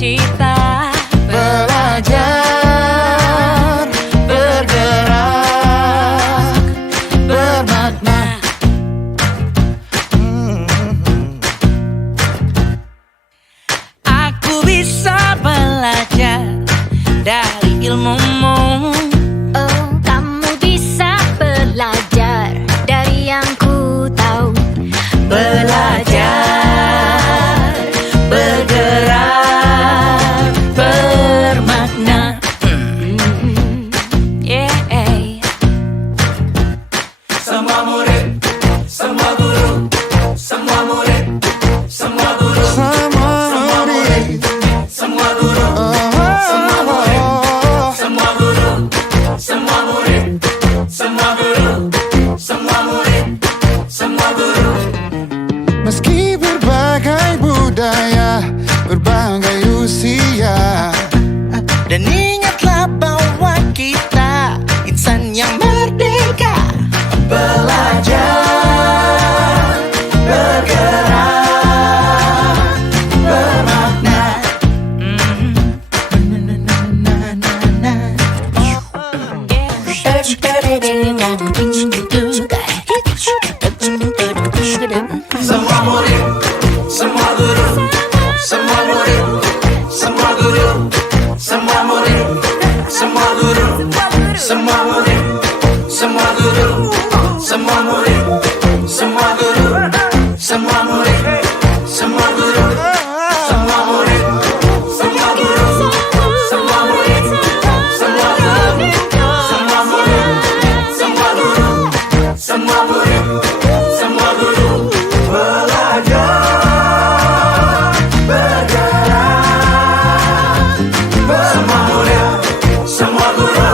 cita-cita. Belajar, bergerak, bermakna. Aku bisa belajar dari ilmumu. Oh, kamu bisa belajar dari yang ku tahu. Belajar, bergerak, bermakna. Yeah. Semua murid, semua guru, semua murid, semua guru, semua murid, semua guru, semua murid, semua guru, semua murid, semua guru, semua murid, semua guru. Meski berbagai budaya, berbagai usia, dan ingatlah bahwa kita insan yang merdeka. Belajar, bergerak, bermakna. Semua murid, semua guru, semua murid, semua guru, semua murid, semua guru, semua murid, semua guru, semua murid, semua guru, semua murid, semua guru, semua murid, semua guru, semua murid, semua guru, semua murid, semua guru, semua murid, semua guru. Belajar, bergerak, semua murid, semua guru.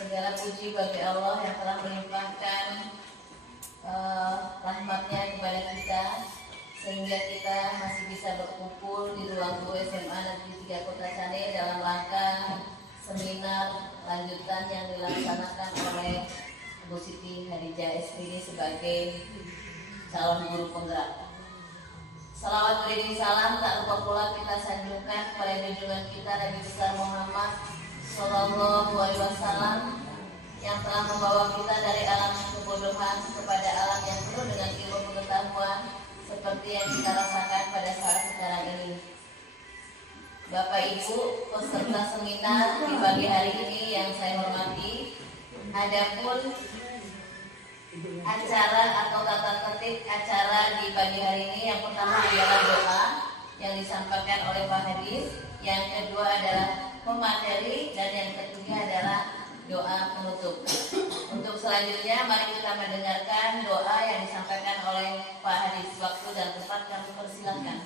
Segala puji bagi Allah yang telah melimpahkan rahmatnya kepada kita sehingga kita masih bisa berkumpul di ruang guru SMA Negeri 3 Kota Cane dalam rangka seminar lanjutan yang dilaksanakan oleh Bu Siti Hadijah SPD sebagai calon guru penggerak. Salawat beriring salam tak lupa pula kita sanjungkan kepada junjungan kita Nabi besar Muhammad Sallallahu Alaihi Wasallam yang telah membawa kita dari alam kebodohan kepada alam yang penuh dengan ilmu pengetahuan seperti yang kita rasakan pada saat sekarang ini. Bapak Ibu peserta seminar di pagi hari ini yang saya hormati, adapun acara atau tata tertib acara di pagi hari ini yang pertama adalah doa yang disampaikan oleh Pak Hadis, yang kedua adalah pemateri, dan yang ketiga adalah doa penutup. Untuk selanjutnya mari kita mendengarkan doa yang disampaikan oleh Pak Hadis. Waktu dan tempat kami persilahkan.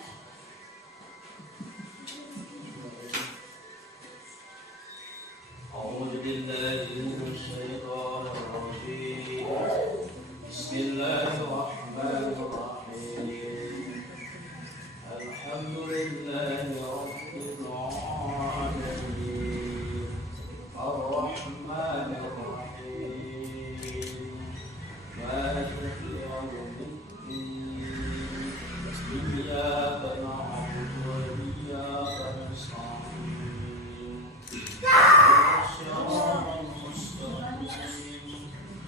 أعوذ بالله من الشيطان الرجيم بسم الله الرحمن الرحيم الحمد لله رب العالمين الرحمن الرحيم مالك يوم الدين إياك نعبد وإياك نستعين صراط المستقيم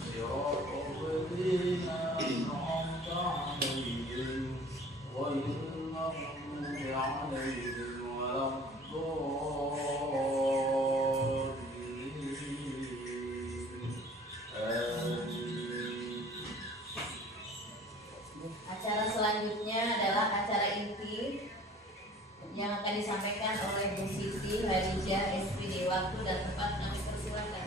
صراط الذين أنعمت عليهم غير المغضوب عليهم ولا الضالين آمين. Acara selanjutnya adalah acara inti yang akan disampaikan oleh Bu Siti Hadijah SPD. Waktu dan tempat kami persilakan.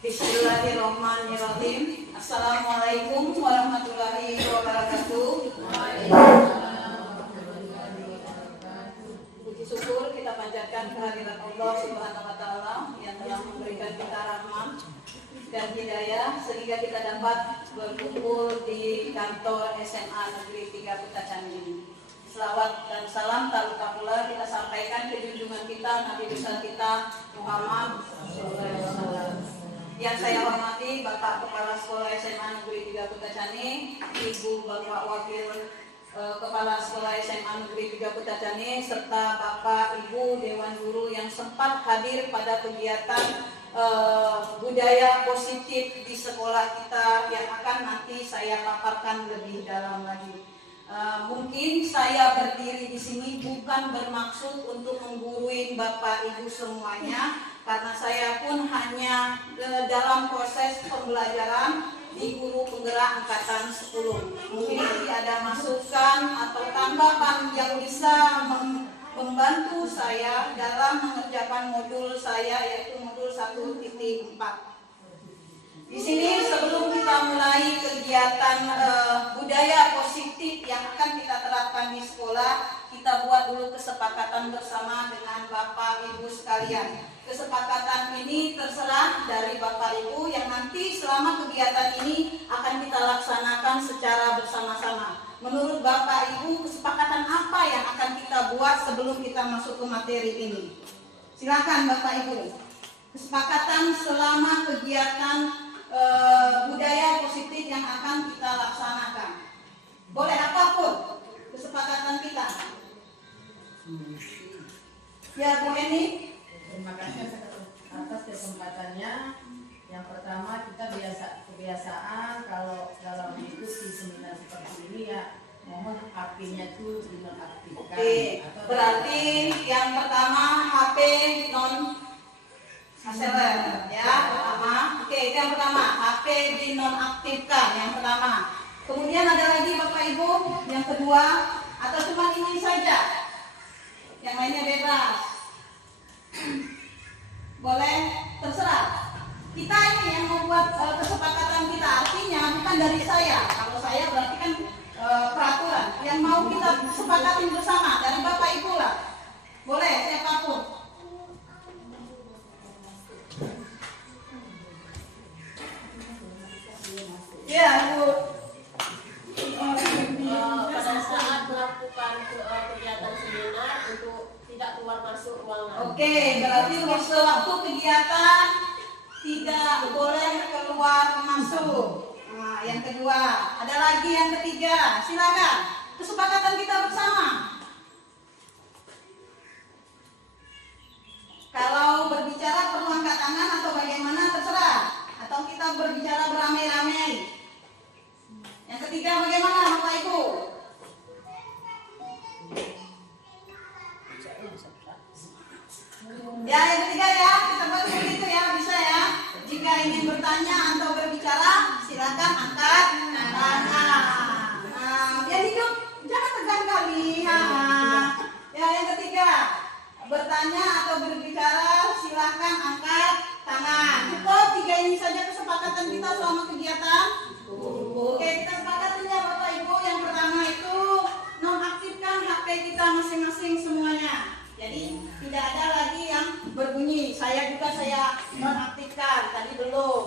Bismillahirrahmanirrahim. Assalamualaikum warahmatullahi wabarakatuh. Puji syukur kita panjatkan kehadirat Allah Subhanahu wa taala yang telah memberikan kita rahmat dan hidayah sehingga kita dapat berkumpul di kantor SMA Negeri 3 Putacani ini. Selawat dan salam tak lupa pula kita sampaikan ke junjungan kita Nabi besar kita Muhammad SAW. Yang saya hormati Bapak Kepala Sekolah SMA Negeri 3 Putacani, Ibu Bapak Wakil Kepala Sekolah SMA Negeri 3 Putacani, serta Bapak Ibu Dewan Guru yang sempat hadir pada kegiatan budaya positif di sekolah kita yang akan nanti saya paparkan lebih dalam lagi. Mungkin saya berdiri di sini bukan bermaksud untuk menggurui Bapak Ibu semuanya, karena saya pun hanya dalam proses pembelajaran di guru penggerak angkatan 10. Mungkin nanti ada masukan atau tanggapan yang bisa membantu saya dalam mengerjakan modul saya, yaitu modul 1.4. Di sini sebelum kita mulai kegiatan budaya positif yang akan kita terapkan di sekolah, kita buat dulu kesepakatan bersama dengan Bapak Ibu sekalian. Kesepakatan ini terserah dari Bapak Ibu yang nanti selama kegiatan ini akan kita laksanakan secara bersama-sama. Menurut Bapak Ibu, kesepakatan apa yang akan kita buat sebelum kita masuk ke materi ini? Silakan Bapak Ibu. Kesepakatan selama kegiatan budaya positif yang akan kita laksanakan. Boleh apapun kesepakatan kita. Ya Bu Eni. Terima kasih atas kesempatannya. Yang pertama kita kebiasaan kalau dalam mengikuti seminar seperti ini ya mohon HP-nya itu dinonaktifkan. Oke, berarti yang pertama HP non seller ya pertama. Oke, itu yang pertama, HP dinonaktifkan yang pertama. Kemudian ada lagi Bapak Ibu yang kedua, atau cuma ini saja? Yang lainnya bebas. Boleh, terserah. Kita ini yang membuat kesepakatan kita, artinya bukan dari saya. Kalau saya berarti kan peraturan yang mau kita sepakatin bersama dari Bapak Ibu lah. Boleh, siapapun. Ya, Bu. Pada saat melakukan kegiatan seminar untuk tidak keluar masuk ruangan. Oke, berarti sewaktu kegiatan tidak boleh keluar masuk. Nah, yang kedua, ada lagi yang ketiga. Silakan. Kesepakatan kita bersama. Kalau berbicara perlu angkat tangan atau bagaimana terserah. Atau kita berbicara beramai-ramai. Yang ketiga bagaimana Bapak Ibu? Ya yang ketiga ya, kita buat begitu ya, bisa ya. Jika ingin bertanya atau berbicara, silakan angkat tangan. Nah, yang hidup jangan tegang kali. Ya yang ketiga, bertanya atau berbicara, silakan angkat tangan. Cukup tiga ini saja kesepakatan kita selama kegiatan. Oke, kita sepakatinya Bapak Ibu. Yang pertama itu nonaktifkan HP kita masing-masing semuanya. Jadi tidak ada lagi yang berbunyi. Saya juga saya nonaktifkan, tadi belum.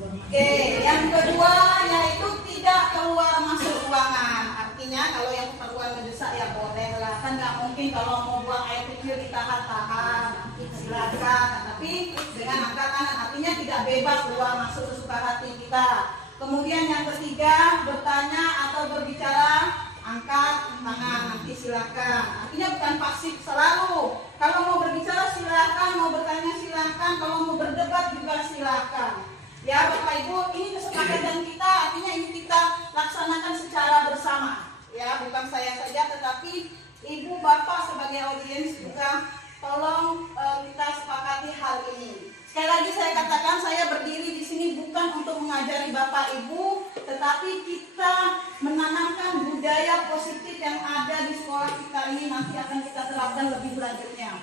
Oke, yang kedua yaitu tidak keluar masuk ruangan. Artinya kalau yang keperluan mendesak ya boleh lah. Kan nggak mungkin kalau mau buang air kecil ditahan-tahan. Silakan. Tapi dengan angkat tangan artinya tidak bebas keluar masuk sesuka hati kita. Kemudian yang ketiga bertanya atau berbicara angkat tangan, nanti silakan. Artinya bukan pasif selalu. Kalau mau berbicara silakan, mau bertanya silakan, kalau mau berdebat juga silakan. Ya Bapak Ibu, ini kesepakatan kita, artinya ini kita laksanakan secara bersama. Ya, bukan saya saja, tetapi Ibu Bapak sebagai audiens juga tolong kita sepakati hal ini. Sekali lagi saya katakan, saya berdiri di sini bukan untuk mengajari Bapak Ibu, tetapi kita menanamkan budaya positif yang ada di sekolah kita ini nanti akan kita terapkan lebih lanjutnya.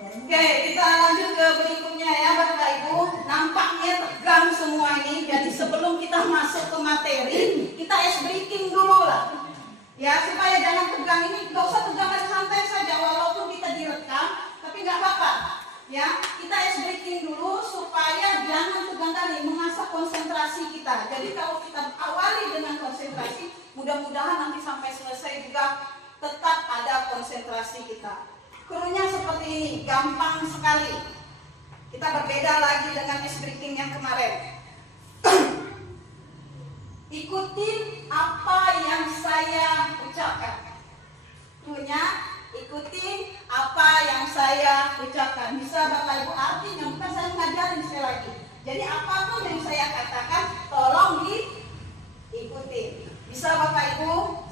Oke, kita lanjut ke berikutnya ya Bapak Ibu. Nampaknya tegang semua ini, jadi sebelum kita masuk ke materi, kita ice breaking dulu lah. Ya, supaya jangan tegang ini, nggak usah tegang, santai saja walaupun kita direkam, tapi nggak apa-apa. Ya, kita ice breaking dulu supaya jangan tegang kali, mengasah konsentrasi kita. Jadi kalau kita awali dengan konsentrasi, mudah-mudahan nanti sampai selesai juga tetap ada konsentrasi kita. Krunya seperti ini, gampang sekali. Kita berbeda lagi dengan ice breaking yang kemarin. Ikutin apa yang saya ucapkan. Krunya, ikutin apa yang saya ucapkan. Bisa Bapak Ibu artinya, bukan saya ngajarin sekali lagi. Jadi apapun yang saya katakan, tolong diikuti. Bisa Bapak Ibu?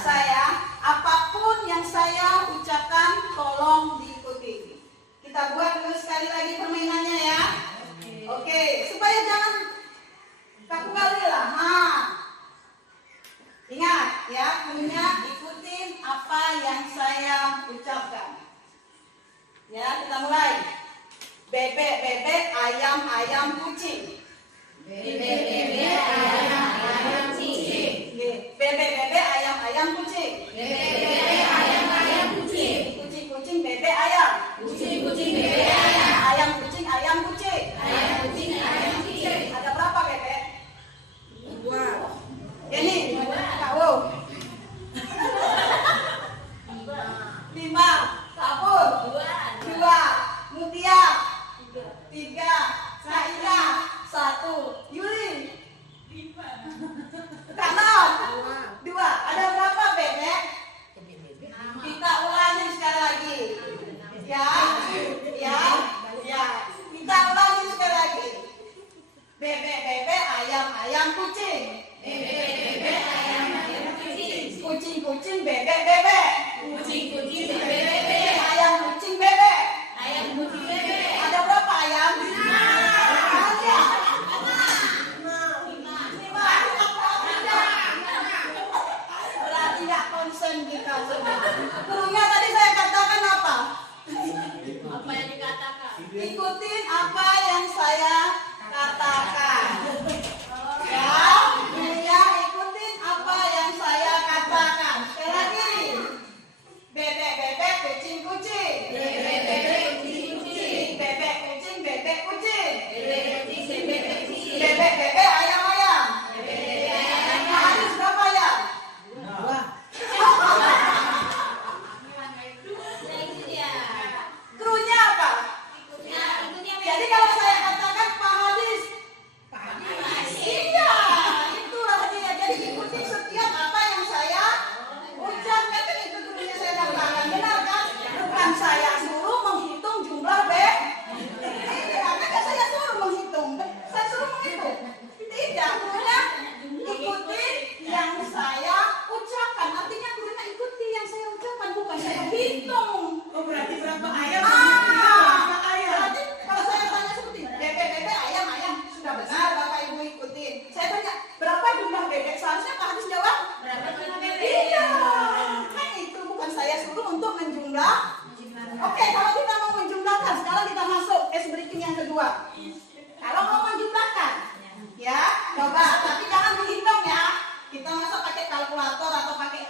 Saya, apapun yang saya ucapkan, tolong diikuti. Kita buat dulu sekali lagi permainannya ya. Oke, supaya jangan kaku kali lah. Ingat ya, punya ikutin apa yang saya ucapkan. Ya, kita mulai. Bebek, bebek, ayam, ayam, kucing. Bebek, bebek, ayam, ayam, kucing. Bebek, bebek, ayam, ayam, kucing. Bebek, bebek, ayam, ayam, kucing. Kucing, kucing, bebek, ayam. Kucing, kucing, bebek, ayam. Ayam, kucing, ayam, kucing. Ayam, kucing, ayam, kucing. Ada berapa bebek? 2. Ini, kau. 5. Kabur. 2. Mutia. 3. Saida. 1. Yuli. 5. Kanon. 2. Ada berapa bebek? Kita ulangi sekali lagi. Ya. Kita ulangi sekali lagi. Bebek, bebek, ayam, ayam, kucing. Bebek, bebek, ayam, ayam, kucing. Kucing, kucing, bebek, bebek. Kucing, kucing, bebek, bebek. Ayam, kucing, bebek. Ayam, kucing, bebek. Ada berapa ayam? 5. Berarti tidak konsen kita semua. Gurunya tadi saya katakan apa? Apa yang dikatakan? Ikutin apa yang saya katakan. Ya, gurunya ikutin apa yang saya katakan. Sekali lagi. Bebek, bebek, kucing, kucing. Bebek, bebek, kucing, kucing. Bebek, kucing, bebek, kucing. Bebek, kucing, bebek, kucing. Bebek, bebek, ayam, ayam. Bebek, bebek, ayam, Habis berapa ayam? Krunya apa? Jadi kalau saya katakan Pak Hadis. Iya, itulah dia. Jadi ikuti setiap apa yang saya ucapkan. Kan itu krunya saya katakan. Benar kan? Bukan saya suruh menghitung jumlah Tidak, kan saya suruh menghitung. Saya suruh menghitung. Tidak, krunya ikuti yang saya ucapkan. Artinya krunya ikuti yang saya ucapkan, bukan saya hitung. Oh, berarti berapa ayam? Berarti kalau saya tanya seperti bebek, bebek, ayam, ayam, sudah benar Bapak Ibu ikutin. Saya tanya berapa jumlah bebek, seharusnya Pak Hadis jawab Berapa jumlah bebek? iya. Kan itu bukan saya suruh untuk menjumlah. Oke, kalau kita mau menjumlahkan, sekarang kita masuk ice breaking yang kedua. Kalau mau menjumlahkan, ya coba, tapi jangan menghitung ya. Kita masa pakai kalkulator atau pakai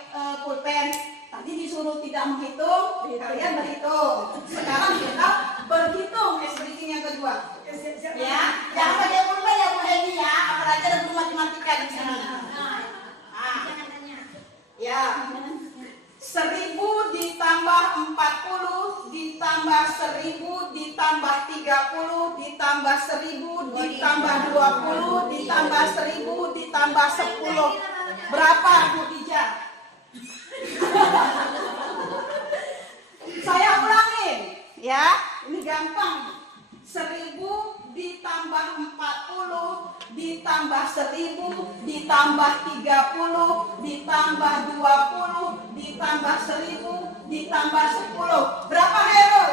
pulpen. Tadi disuruh tidak menghitung, kalian berhitung. Sekarang kita berhitung ice breaking yang kedua. Ya, jangan pakai pulpen ya Bu Heni ya, apalagi ada guru matematika di sini. Ya, 1000 ditambah 40 ditambah 1000 ditambah 30 ditambah 1000 ditambah 20 ditambah 1000 ditambah 10. Berapa Bu Dija? Saya ulangin ya, ini gampang. 1000 ditambah 40 ditambah 1000 ditambah 30 ditambah 20 ditambah 1000 ditambah 10. Berapa Herul?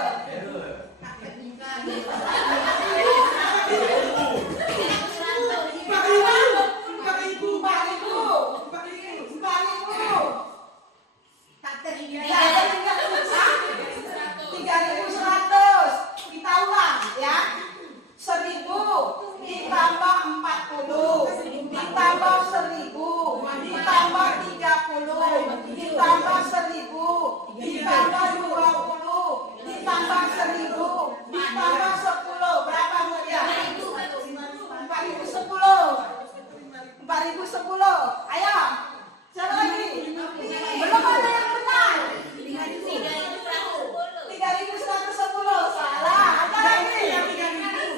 4010. Ayo. Siapa lagi? Belum ada yang benar. 3110. Salah. Apa lagi?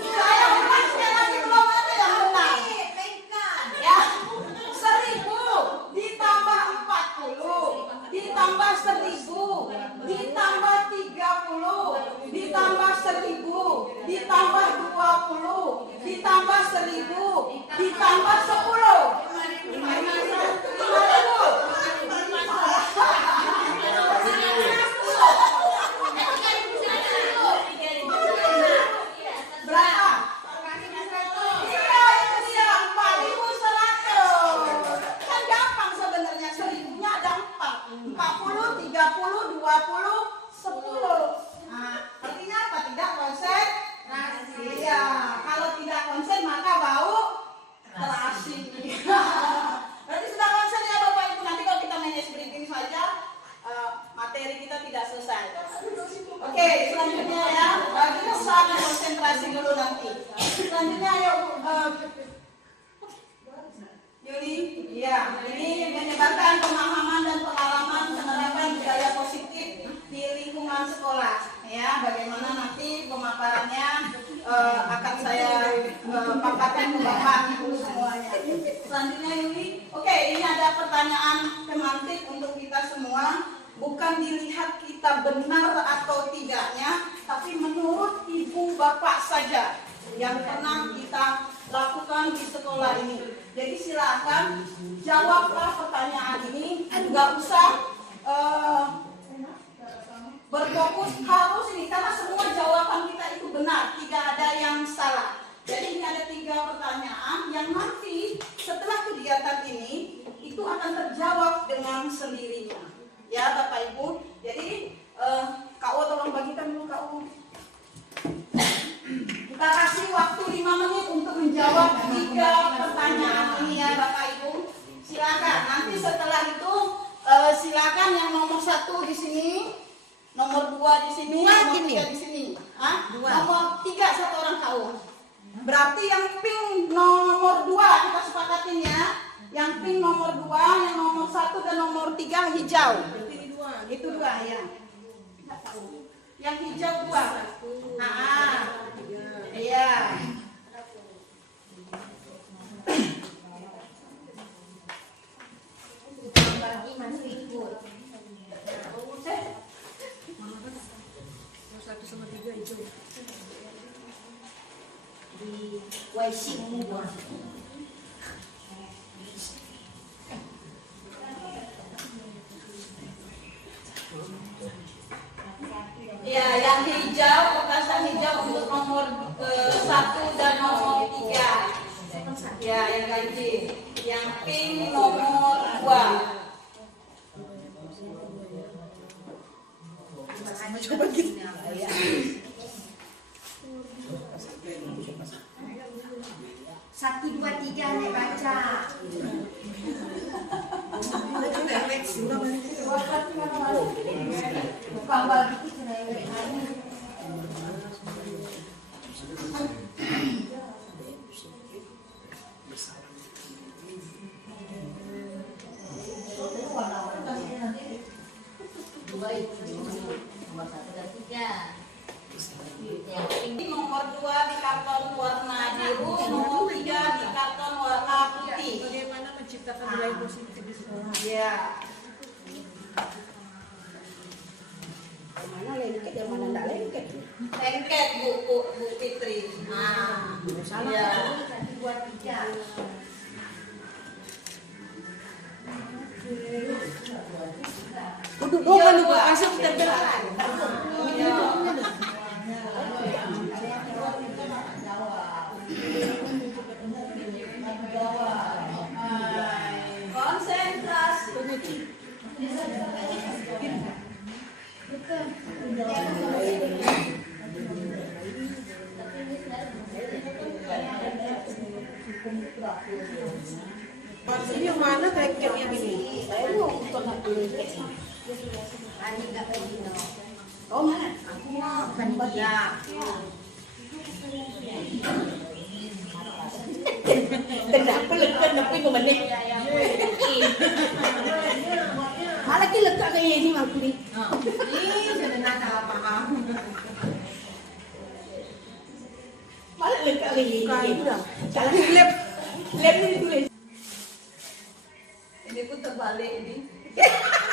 Saya ulang sekali lagi, belum ada yang benar. Ya. 1000 ditambah 40 ditambah 1000 ditambah 30 ditambah 1000 ditambah 20 ditambah 1000 ditambah 10. 5.000. Berapa? Iya, itu dia 4.100. Kan gampang sebenarnya, 1000-nya ada 4. 40, 30, 20, 10. Nah, artinya apa? Tidak konsen? Iya, kalau tidak konsen maka bau terasi. Berarti sudah konsen ya Bapak Ibu. Nanti kalau kita main briefing saja, materi kita tidak selesai. Oke, selanjutnya ya. Kita sangat konsentrasi dulu nanti. Selanjutnya ayo Yuli, ya, ini menyebarkan pemahaman dan pengalaman penerapan budaya positif di lingkungan sekolah. Ya, bagaimana nanti pemaparannya akan saya paparkan ke Bapak Ibu semuanya. Selanjutnya Yuli, oke, ini ada pertanyaan tematik untuk kita semua. Bukan dilihat kita benar atau tidaknya, tapi menurut ibu bapak saja yang pernah kita lakukan di sekolah ini. Jadi silakan jawablah pertanyaan ini, nggak usah berfokus harus ini, karena semua jawaban kita itu benar, tidak ada yang salah. Jadi ini ada 3 pertanyaan yang nanti setelah kegiatan ini itu akan terjawab dengan sendirinya. Ya Bapak Ibu, jadi KU tolong bagikan dulu KU. Kita kasih waktu 5 menit untuk menjawab 3 pertanyaan ini ya Bapak Ibu. Silakan. Nanti setelah itu silakan yang nomor 1 di sini, nomor 2 di sini, nomor 3 di sini. Nomor 3 1 orang KU. Berarti yang pink nomor 2 kita sepakatin ya. Yang pink nomor 2, yang nomor 1 dan nomor 3 hijau. Itu 2 ya. Yang hijau 2. Iya. Bagi masih ikut. Satu sama 3 hijau. Di YC Mubah. Ya, yang hijau, petasan hijau untuk nomor 1 dan nomor 3. Ya, yang ganti. Yang pink nomor 2. Coba gitu. 1, 2, 3 nih baca. Bukan bagi Nomor 1 dan 3. ini nomor 2 di karton warna biru, nomor 3 di karton warna putih. Bagaimana menciptakan budaya positif di sekolah? Ya. Yang mana lengket, yang mana enggak lengket? Lengket Bu Fitri. Nah, Salah. ya. 1, 2, 3. Duduk doang nih, kasih tempel. Konsentrasi. Ini yang mana lengket yang ini? Saya mau tengah lengket. Ani enggak pergi no. Oh mana? Aku mau kan dia. Kenapa lekat tapi memenik? Malah kita lekat kayak ini aku ni. Ih, sebenarnya salah paham. Malah lekat kayak ini. Salah lep ni ditulis. Ini pun terbalik ini.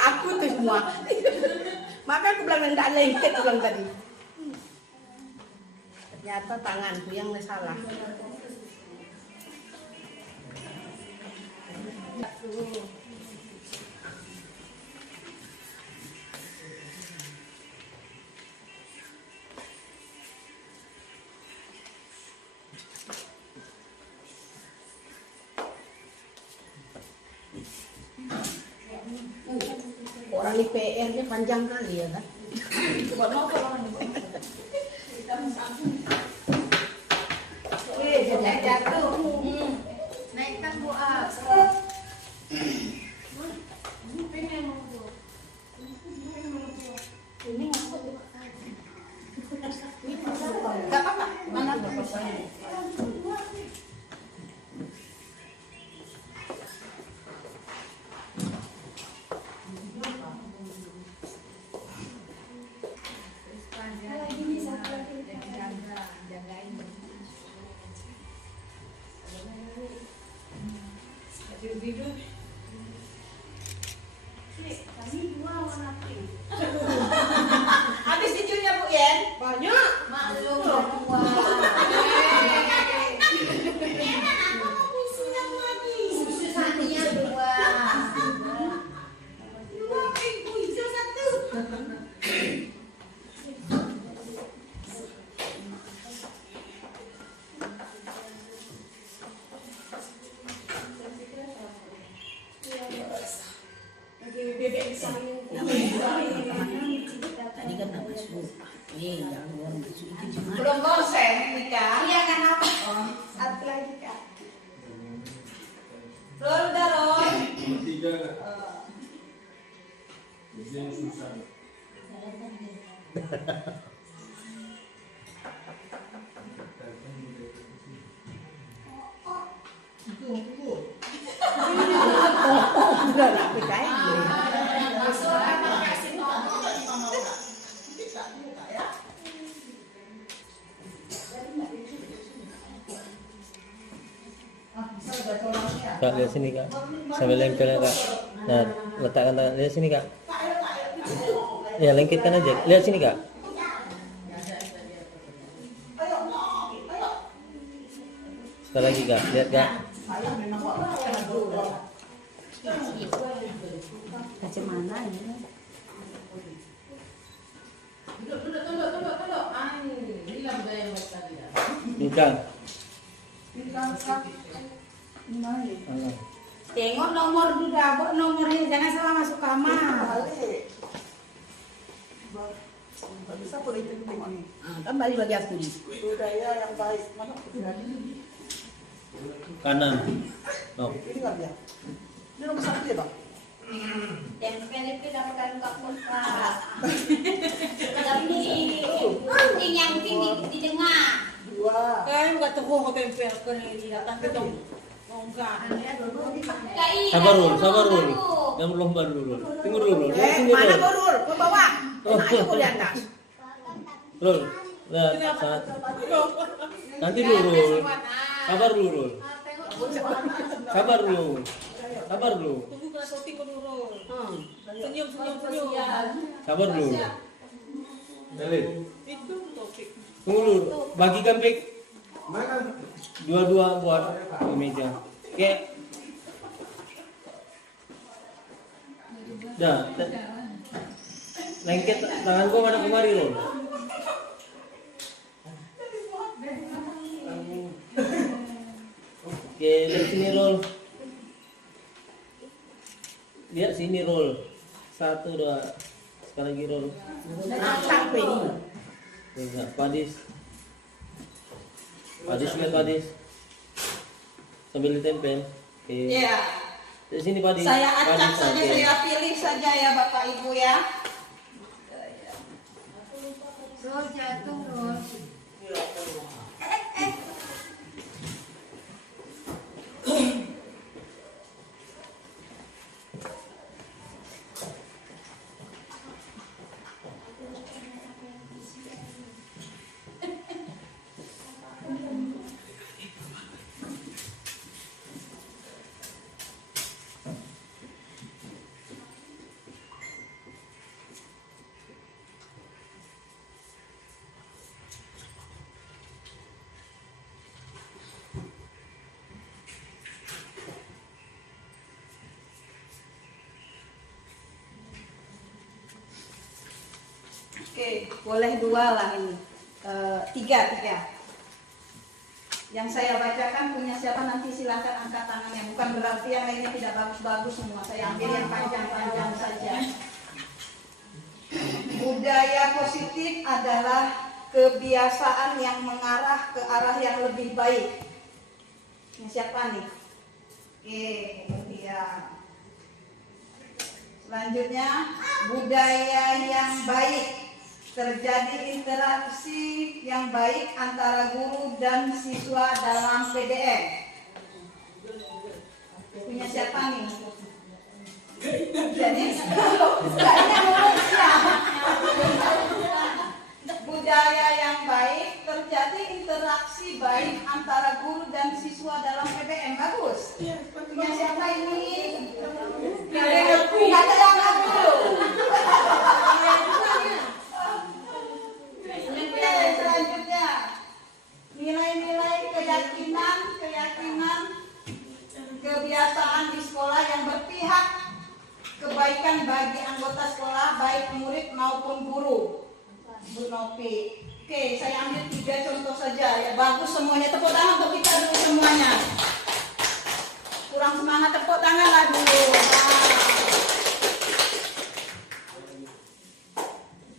Aku tu semua. Maka aku bilang tak lengket aku bilang tadi. Ternyata tanganku yang salah. Orang IPR-nya panjang kali ya kan? Jatuh. Naikkan doa. Tak apa-apa. Mana tu? Habis cucunya Bu Yen? Banyak. Maklum semua. Susu satunya 2. 2 ibu hijau 1. Tadi kan nak masuk. Jangan orang masuk itu cuma. Belum bosen ini Kak. Iya kan apa? Satu lagi Kak. Roll dah roll. Tiga kan? Jadi yang susah. Sudah nak PKI. Kak, lihat sini Kak. Sambil lempelnya Kak. Nah, letakkan tangan. Lihat sini Kak. Ya, lengketkan aja. Lihat sini Kak. Sekali lagi Kak. Lihat Kak. Macam mana ini? Tunduk. Hilang budaya yang baik tadi. Bincang. Tengok nomor juga, nomornya jangan salah masuk kamar. Siapa itu ini? Kan balik bagi aku ni. Budaya yang baik. Mana? Kanan. Oh. Ini kan dia. Ini nomor 1 ya, Bang? Tempe dapatkan Kak Muka. Tapi penting yang penting didengar. 2. Kan enggak terus tempel ke ini datang ke dong. Enggak. Sabar Rul. Yang belum baru Rul. Tunggu dulu. Tunggu Mana Rul. borul? Ke bawah. Enak aku di atas. Rul. Lihat. Nanti dulu Rul. Sabar dulu Rul. Sabar dulu. Tunggu kena shooting dulu. Senyum. Sabar dulu. Dalil. Itu topik. Tunggu dulu. Bagikan pik. Dua-dua buat di meja. Oke. Dah. Lengket tangan gua mana kemari lo? Oke, lihat sini roll. Lihat sini roll. 1, 2. Sekali lagi roll. Capek ini. Lihat Padis. Lihat Padis. Sambil ditempel. Oke. Ya. Di sini Padis. Saya acak Padis, saja, oke. saya pilih saja ya Bapak Ibu ya. Rol jatuh Rol. Oke, boleh 2 lah ini. 3. Yang saya bacakan punya siapa nanti silakan angkat tangannya. Bukan berarti yang lainnya tidak bagus-bagus semua. Saya ambil yang panjang-panjang saja. Budaya positif adalah kebiasaan yang mengarah ke arah yang lebih baik. Ini siapa nih? Oke, kemudian selanjutnya budaya yang baik. Terjadi interaksi yang baik antara guru dan siswa dalam PDM. Punya siapa nih? Jadi kayaknya manusia. Budaya yang baik, terjadi interaksi baik antara guru dan siswa dalam PDM. Bagus. Punya siapa ini? Kata yang aku. Selanjutnya nilai-nilai keyakinan kebiasaan di sekolah yang berpihak kebaikan bagi anggota sekolah baik murid maupun guru. Bu Nopi. Oke, saya ambil 3 contoh saja ya. Bagus semuanya, tepuk tangan untuk kita dulu semuanya. Kurang semangat, tepuk tangan lah dulu.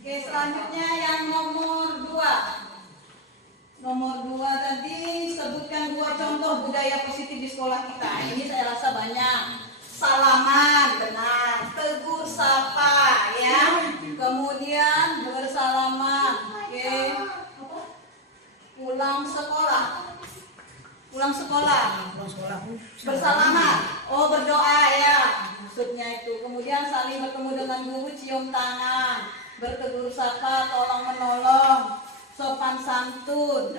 Oke, selanjutnya yang nomor 2. Nomor 2 tadi sebutkan 2 contoh budaya positif di sekolah kita. Ini saya rasa banyak. Salaman, benar. Tegur sapa, ya. Kemudian bersalaman. Oke. Pulang sekolah. Bersalaman. Oh, berdoa ya. Maksudnya itu. Kemudian saling bertemu dengan guru, cium tangan. Bertegur sapa, tolong menolong. Sopan santun,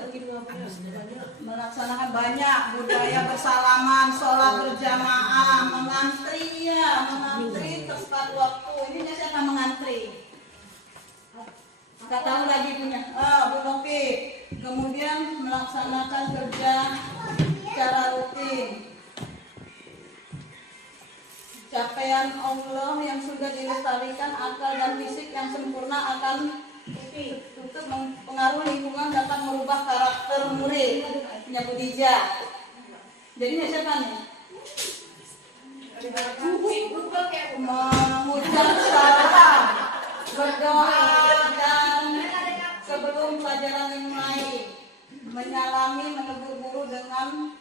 melaksanakan banyak budaya bersalaman, sholat berjamaah, mengantri tepat waktu. Ini siapa mengantri? Nggak tahu lagi punya. Bu Nopi. Kemudian melaksanakan kerja secara rutin. Capaian Allah yang sudah dilestarikan, akal dan fisik yang sempurna akan untuk mempengaruhi lingkungan dapat merubah karakter murid. Punya Bu Dija. Jadi ini siapa nih? Mengucap salam, berdoa dan sebelum pelajaran dimulai menyalami, menegur guru dengan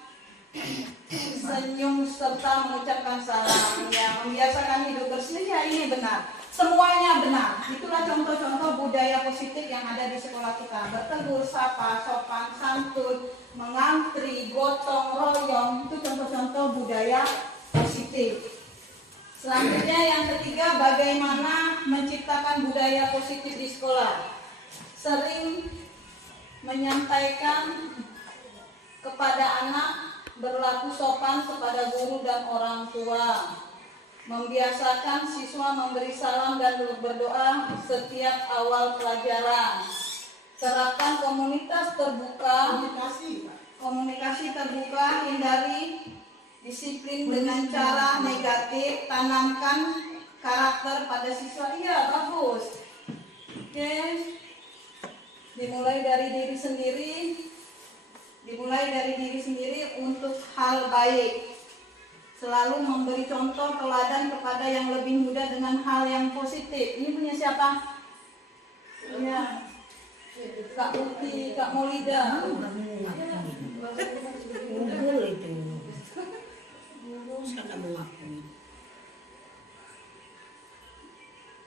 senyum serta mengucapkan salam. Ya, membiasakan hidup bersih. Ya, ini benar. Semuanya benar. Itulah contoh-contoh budaya positif yang ada di sekolah kita. Bertegur sapa, sopan santun, mengantri, gotong royong, itu contoh-contoh budaya positif. Selanjutnya yang ketiga, bagaimana menciptakan budaya positif di sekolah. Sering menyampaikan kepada anak, berlaku sopan kepada guru dan orang tua. Membiasakan siswa memberi salam dan berdoa setiap awal pelajaran. Terapkan komunitas terbuka, komunikasi terbuka, hindari disiplin dengan cara negatif, tanamkan karakter pada siswa. Iya, bagus. Oke. Dimulai dari diri sendiri untuk hal baik. Selalu memberi contoh teladan kepada yang lebih muda dengan hal yang positif. Ini punya siapa? Ya. Kak Uti, Kak Maulida. Kumpul itu. Sana mengakui.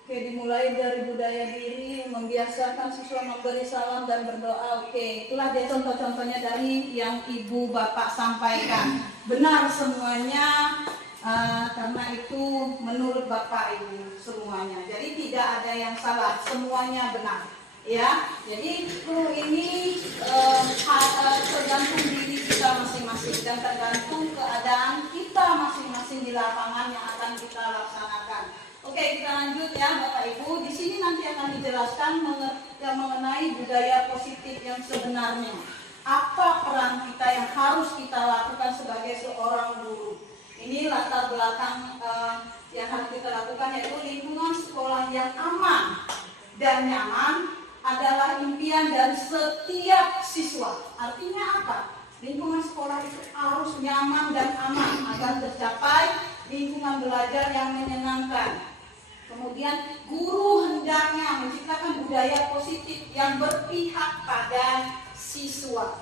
Oke, dimulai dari budaya diri, membiasakan siswa memberi salam dan berdoa. Oke, itulah dia contoh-contohnya dari yang Ibu Bapak sampaikan. Benar semuanya, karena itu menurut Bapak Ibu semuanya. Jadi tidak ada yang salah, semuanya benar. Ya, jadi ini tergantung diri kita masing-masing dan tergantung keadaan kita masing-masing di lapangan yang akan kita laksanakan. Oke, kita lanjut ya Bapak Ibu. Di sini nanti akan dijelaskan yang mengenai budaya positif yang sebenarnya. Apa peran kita yang harus kita lakukan sebagai seorang guru? Ini latar belakang yang harus kita lakukan, yaitu lingkungan sekolah yang aman dan nyaman adalah impian dari setiap siswa. Artinya apa? Lingkungan sekolah itu harus nyaman dan aman agar tercapai lingkungan belajar yang menyenangkan. Kemudian guru hendaknya menciptakan budaya positif yang berpihak pada siswa.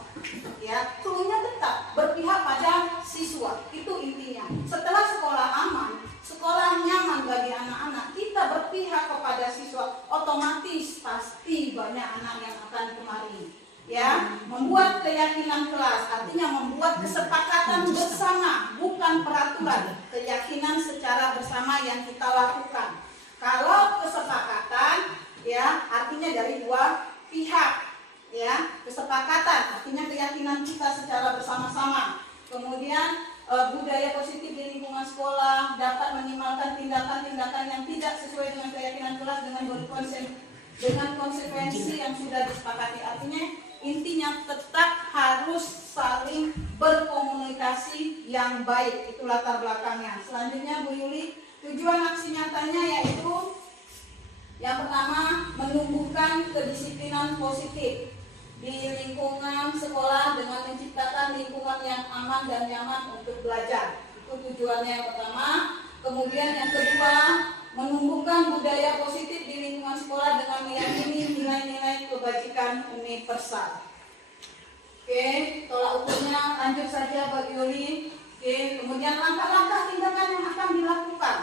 Ya, cluenya tetap berpihak pada siswa. Itu intinya. Setelah sekolah aman, sekolah nyaman bagi anak-anak, kita berpihak kepada siswa, otomatis pasti banyak anak yang akan kemari. Ya, membuat keyakinan kelas, artinya membuat kesepakatan bersama, bukan peraturan. Keyakinan secara bersama yang kita lakukan. Kalau kesepakatan, ya, artinya dari dua pihak. Ya, kesepakatan artinya keyakinan kita secara bersama-sama. Kemudian budaya positif di lingkungan sekolah dapat meminimalkan tindakan-tindakan yang tidak sesuai dengan keyakinan kelas dengan konsekuensi yang sudah disepakati. Artinya intinya tetap harus saling berkomunikasi yang baik. Itu latar belakangnya. Selanjutnya Bu Yuli, tujuan aksi nyatanya yaitu yang pertama menumbuhkan kedisiplinan positif di lingkungan sekolah dengan menciptakan lingkungan yang aman dan nyaman untuk belajar. Itu tujuannya yang pertama. Kemudian yang kedua, menumbuhkan budaya positif di lingkungan sekolah dengan meyakini nilai-nilai kebajikan universal. Oke, tolak ukurnya lanjut saja Mbak Yuli. Oke, kemudian langkah-langkah tindakan yang akan dilakukan.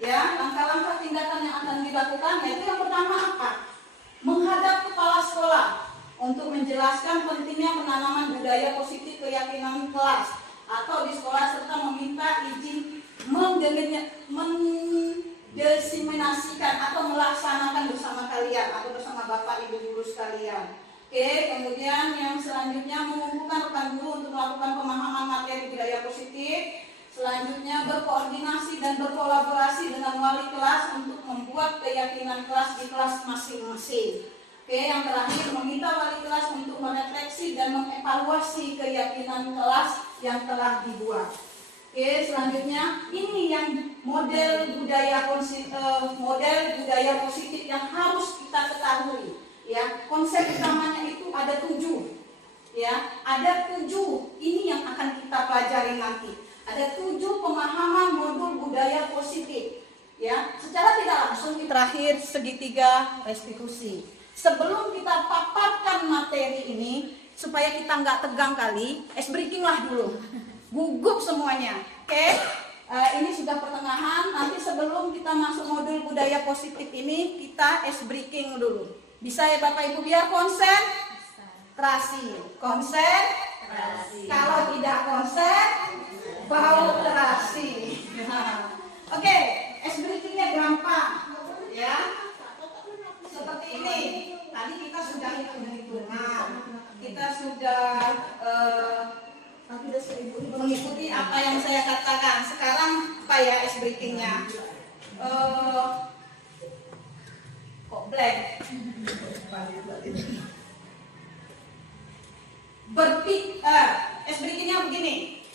Ya, langkah-langkah tindakan yang akan dilakukan yaitu yang pertama apa? Menghadap kepala sekolah untuk menjelaskan pentingnya penanaman budaya positif keyakinan kelas atau di sekolah serta meminta izin mendesiminasikan atau melaksanakan bersama kalian atau bersama Bapak Ibu guru sekalian. Oke, kemudian yang selanjutnya mengumpulkan rekan guru untuk melakukan pemahaman materi budaya positif. Selanjutnya berkoordinasi dan berkolaborasi dengan wali kelas untuk membuat keyakinan kelas di kelas masing-masing. Oke, yang terakhir meminta wali kelas untuk merefleksi dan mengevaluasi keyakinan kelas yang telah dibuat. Oke, selanjutnya ini yang model budaya positif yang harus kita ketahui. Ya, konsep utamanya itu ada 7. Ya, ada 7 ini yang akan kita pelajari nanti. Ada 7 pemahaman modul budaya positif. Ya, secara tidak langsung terakhir segitiga restitusi. Sebelum kita paparkan materi ini, supaya kita nggak tegang kali, ice breaking lah dulu. Gugup semuanya. Oke, ini sudah pertengahan. Nanti sebelum kita masuk modul budaya positif ini, kita ice breaking dulu. Bisa ya Bapak Ibu biar konsentrasi. Konsentrasi. Kalau tidak konsen, bau terasi. Oke, ice breakingnya gampang. Ya. Seperti ini, tadi kita sudah hitung-hitungan, kita sudah mengikuti apa yang saya katakan. Sekarang apa ya ice breakingnya? Kok blank? Ice breakingnya begini.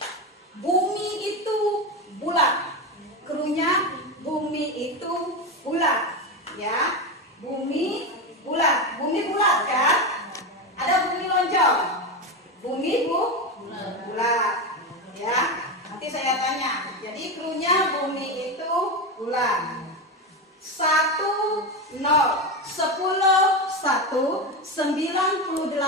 Bumi itu bulat, krunya bumi itu bulat, ya. Bumi bulat kan? Ada bumi lonjong. Bumi bulat. Ya. Nanti saya tanya. Jadi krunya bumi itu bulat. 1 0 10 1 98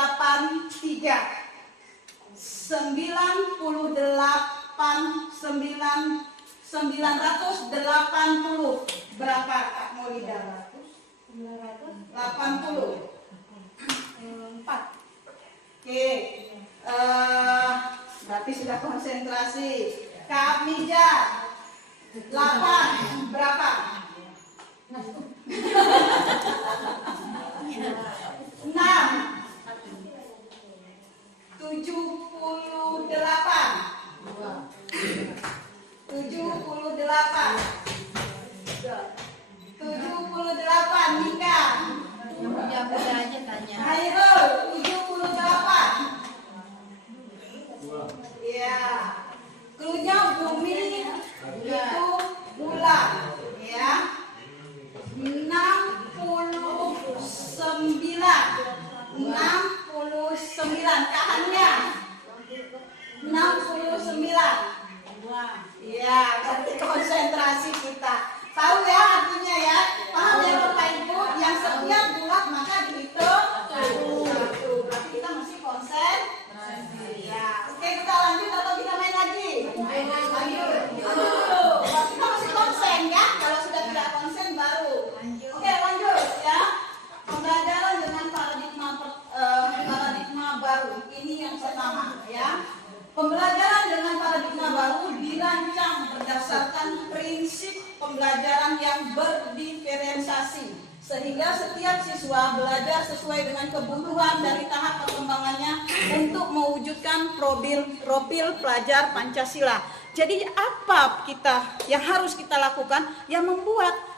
980 berapa Kak Maulida? 80 4. Oke, berarti sudah konsentrasi. Kak Mija 8 berapa? 6 78 Nika. Yang muda aja tanya. Hairul 78. Iya. Klunya bumi itu bulat, ya. 64 Tahu ya artinya ya? Paham ya Bapak Ibu? Yang setiap bulat maka dihitung satu. Berarti kita masih konsen. Ya, oke kita lanjut atau kita main lagi? Main lagi. Kita masih konsen ya. Kalau sudah tidak konsen baru. Oke lanjut ya. Pembelajaran dengan paradigma baru. Ini yang pertama ya. Pembelajaran dengan paradigma baru dirancang berdasarkan prinsip pembelajaran yang berdiferensiasi sehingga setiap siswa belajar sesuai dengan kebutuhan dari tahap perkembangannya untuk mewujudkan profil pelajar Pancasila. Jadi apa yang harus kita lakukan? Yang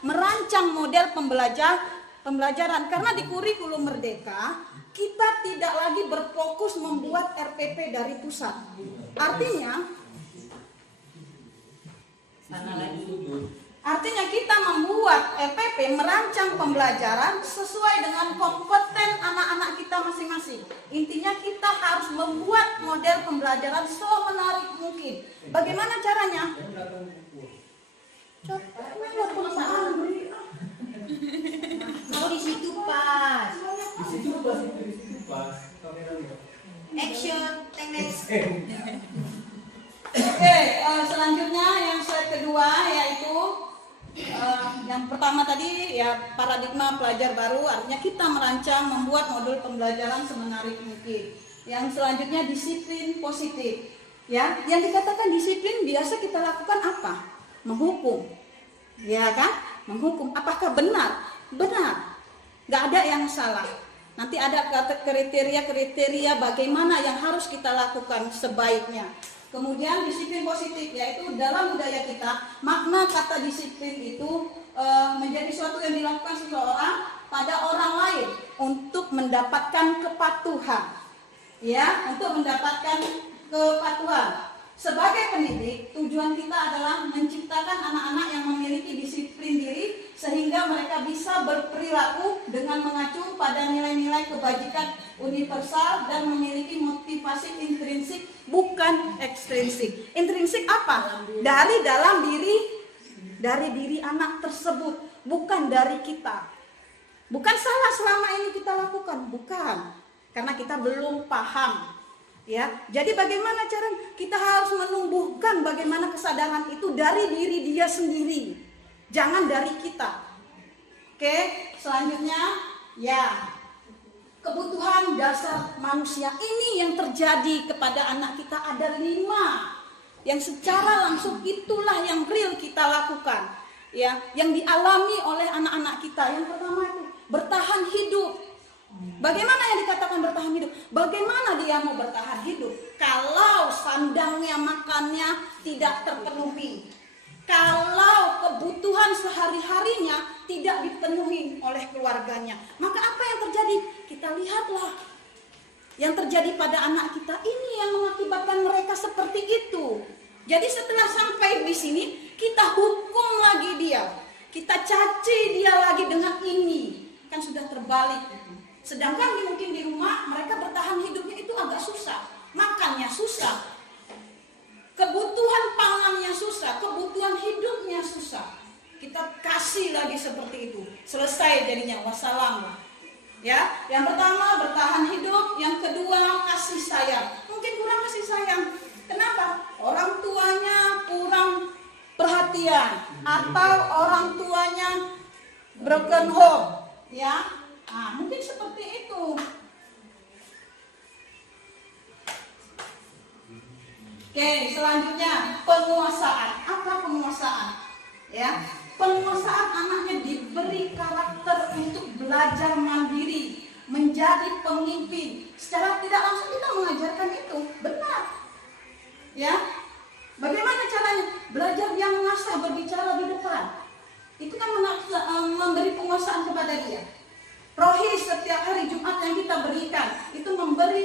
merancang model pembelajaran karena di kurikulum Merdeka kita tidak lagi berfokus membuat RPP dari pusat. Artinya kita membuat RPP, merancang pembelajaran sesuai dengan kompeten anak-anak kita masing-masing. Intinya kita harus membuat model pembelajaran semenarik mungkin. Bagaimana caranya? Kalau di situ pas. Action, next. Oke, selanjutnya yang slide kedua yaitu yang pertama tadi ya paradigma pelajar baru, artinya kita merancang membuat modul pembelajaran semenarik mungkin. Yang selanjutnya disiplin positif. Ya, yang dikatakan disiplin biasa kita lakukan apa? Menghukum. Ya kan? Menghukum. Apakah benar? Benar. Nggak ada yang salah. Nanti ada kriteria-kriteria bagaimana yang harus kita lakukan sebaiknya. Kemudian disiplin positif, yaitu dalam budaya kita makna kata disiplin itu menjadi suatu yang dilakukan seseorang pada orang lain untuk mendapatkan kepatuhan, ya, untuk mendapatkan kepatuhan. Sebagai pendidik, tujuan kita adalah menciptakan anak-anak yang memiliki disiplin diri sehingga mereka bisa berperilaku dengan mengacu pada nilai-nilai kebajikan universal dan memiliki motivasi intrinsik bukan ekstrinsik. Intrinsik apa? Dari dalam diri anak tersebut, bukan dari kita. Bukan salah selama ini kita lakukan, bukan. Karena kita belum paham. Ya, jadi bagaimana cara kita harus menumbuhkan bagaimana kesadaran itu dari diri dia sendiri, jangan dari kita. Oke, selanjutnya ya kebutuhan dasar manusia ini yang terjadi kepada anak kita ada 5 yang secara langsung itulah yang real kita lakukan, ya, yang dialami oleh anak-anak kita. Yang pertama itu bertahan hidup. Bagaimana yang dikatakan bertahan hidup? Bagaimana dia mau bertahan hidup kalau sandangnya, makannya tidak terpenuhi? Kalau kebutuhan sehari-harinya tidak dipenuhi oleh keluarganya, maka apa yang terjadi? Kita lihatlah yang terjadi pada anak kita ini yang mengakibatkan mereka seperti itu. Jadi setelah sampai di sini, kita hukum lagi dia, kita caci dia lagi dengan ini, kan sudah terbalik. Sedangkan mungkin di rumah mereka bertahan hidupnya itu agak susah, makannya susah, kebutuhan pangannya susah, kebutuhan hidupnya susah. Kita kasih lagi seperti itu, selesai jadinya, wassalam. Ya, yang pertama bertahan hidup, yang kedua kasih sayang. Mungkin kurang kasih sayang. Kenapa? Orang tuanya kurang perhatian atau orang tuanya broken home, ya. Nah, mungkin seperti itu. Oke, selanjutnya penguasaan. Apa penguasaan? Ya, penguasaan anaknya diberi karakter untuk belajar mandiri, menjadi pemimpin. Secara tidak langsung kita mengajarkan itu, benar. Ya, bagaimana caranya? Belajar dia mengasah berbicara di depan. Itu kan memberi penguasaan kepada dia. Rohis setiap hari Jumat yang kita berikan itu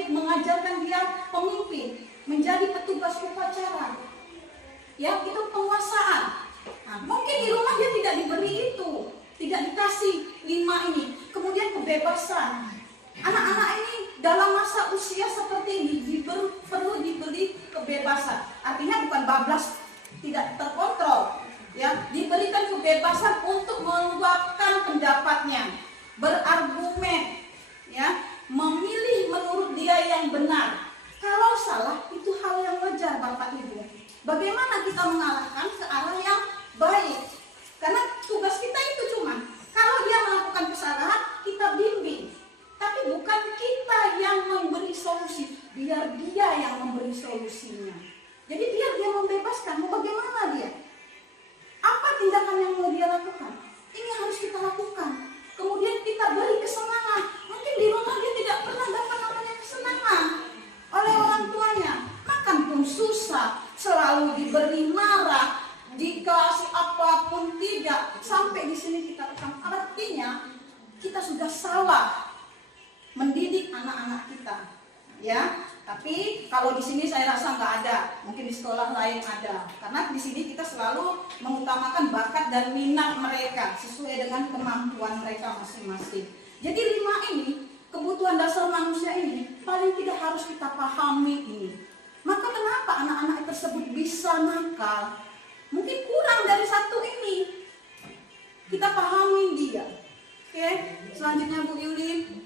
mengajarkan dia pemimpin, menjadi petugas upacara. Ya, itu penguasaan. Nah, mungkin di rumah dia tidak diberi itu, tidak dikasih 5 ini. Kemudian kebebasan. Anak-anak ini dalam masa usia seperti ini perlu diberi kebebasan. Artinya bukan bablas, tidak terkontrol. Ya, diberikan kebebasan menguapkan pendapatnya, berargumen, ya, memilih menurut dia yang benar. Kalau salah itu hal yang wajar Bapak Ibu. Bagaimana kita mengarahkan ke arah yang baik? Karena tugas kita itu cuma kalau dia melakukan kesalahan kita bimbing, tapi bukan kita yang memberi solusi, biar dia yang memberi solusinya. Jadi biar dia membebaskan, mau bagaimana dia? Apa tindakan yang mau dia lakukan? Ini harus kita lakukan. Kemudian kita beri kesenangan. Mungkin di rumah dia tidak pernah dapat namanya kesenangan oleh orang tuanya. Makan pun susah, selalu diberi marah, dikasih apapun tidak. Sampai di sini kita rekam. Artinya kita sudah salah mendidik anak-anak kita, ya. Tapi kalau di sini saya rasa nggak ada, mungkin di sekolah lain ada. Karena di sini kita selalu mengutamakan bakat dan minat mereka sesuai dengan kemampuan mereka masing-masing. Jadi 5 ini, kebutuhan dasar manusia ini paling tidak harus kita pahami ini. Maka kenapa anak-anak tersebut bisa nakal? Mungkin kurang dari 1 ini. Kita pahami dia. Oke, selanjutnya Bu Yuli.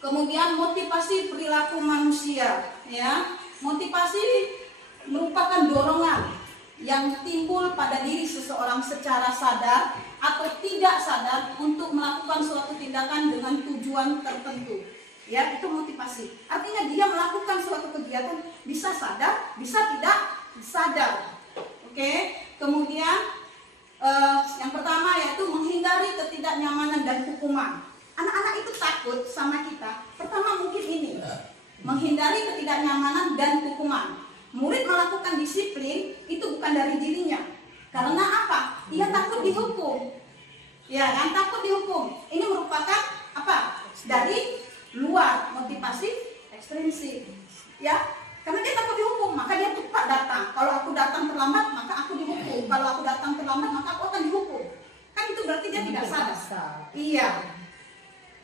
Kemudian motivasi perilaku manusia, ya. Motivasi merupakan dorongan yang timbul pada diri seseorang secara sadar atau tidak sadar untuk melakukan suatu tindakan dengan tujuan tertentu. Ya, itu motivasi. Artinya dia melakukan suatu kegiatan bisa sadar, bisa tidak sadar. Oke. Kemudian yang pertama yaitu menghindari ketidaknyamanan dan hukuman. Anak-anak itu takut sama kita. Pertama mungkin ini, menghindari ketidaknyamanan dan hukuman. Murid melakukan disiplin itu bukan dari dirinya. Karena apa? Ia takut dihukum. Ya kan, takut dihukum. Ini merupakan apa? Dari luar, motivasi ekstrinsik. Ya, karena dia takut dihukum, maka dia cepat datang. Kalau aku datang terlambat, maka aku dihukum. Kalau aku datang terlambat, maka aku akan dihukum. Kan itu berarti dia tidak sadar. Iya.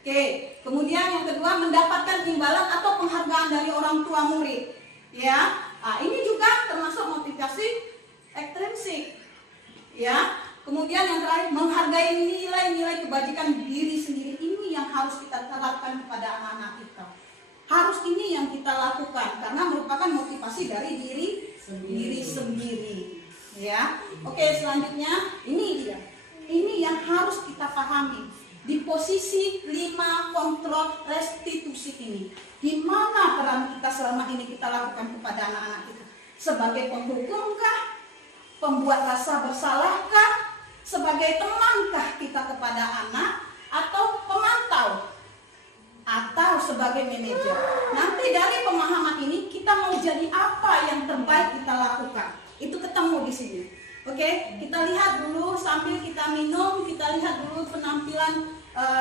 Oke, kemudian yang kedua mendapatkan imbalan atau penghargaan dari orang tua murid. Ya, ini juga termasuk motivasi ekstrinsik. Ya, kemudian yang terakhir menghargai nilai-nilai kebajikan diri sendiri. Ini yang harus kita terapkan kepada anak-anak kita. Harus ini yang kita lakukan karena merupakan motivasi dari diri sendiri. Ya, oke selanjutnya ini dia. Ini yang harus kita pahami. Di posisi 5 kontrol restitusi ini, di mana peran kita selama ini kita lakukan kepada anak-anak kita? Sebagai penghukumkah? Pembuat rasa bersalahkah? Sebagai temankah kita kepada anak? Atau pemantau? Atau sebagai manajer? Nanti dari pemahaman ini kita mau jadi apa yang terbaik kita lakukan? Itu ketemu di sini. Oke, kita lihat dulu sambil kita minum, kita lihat dulu penampilan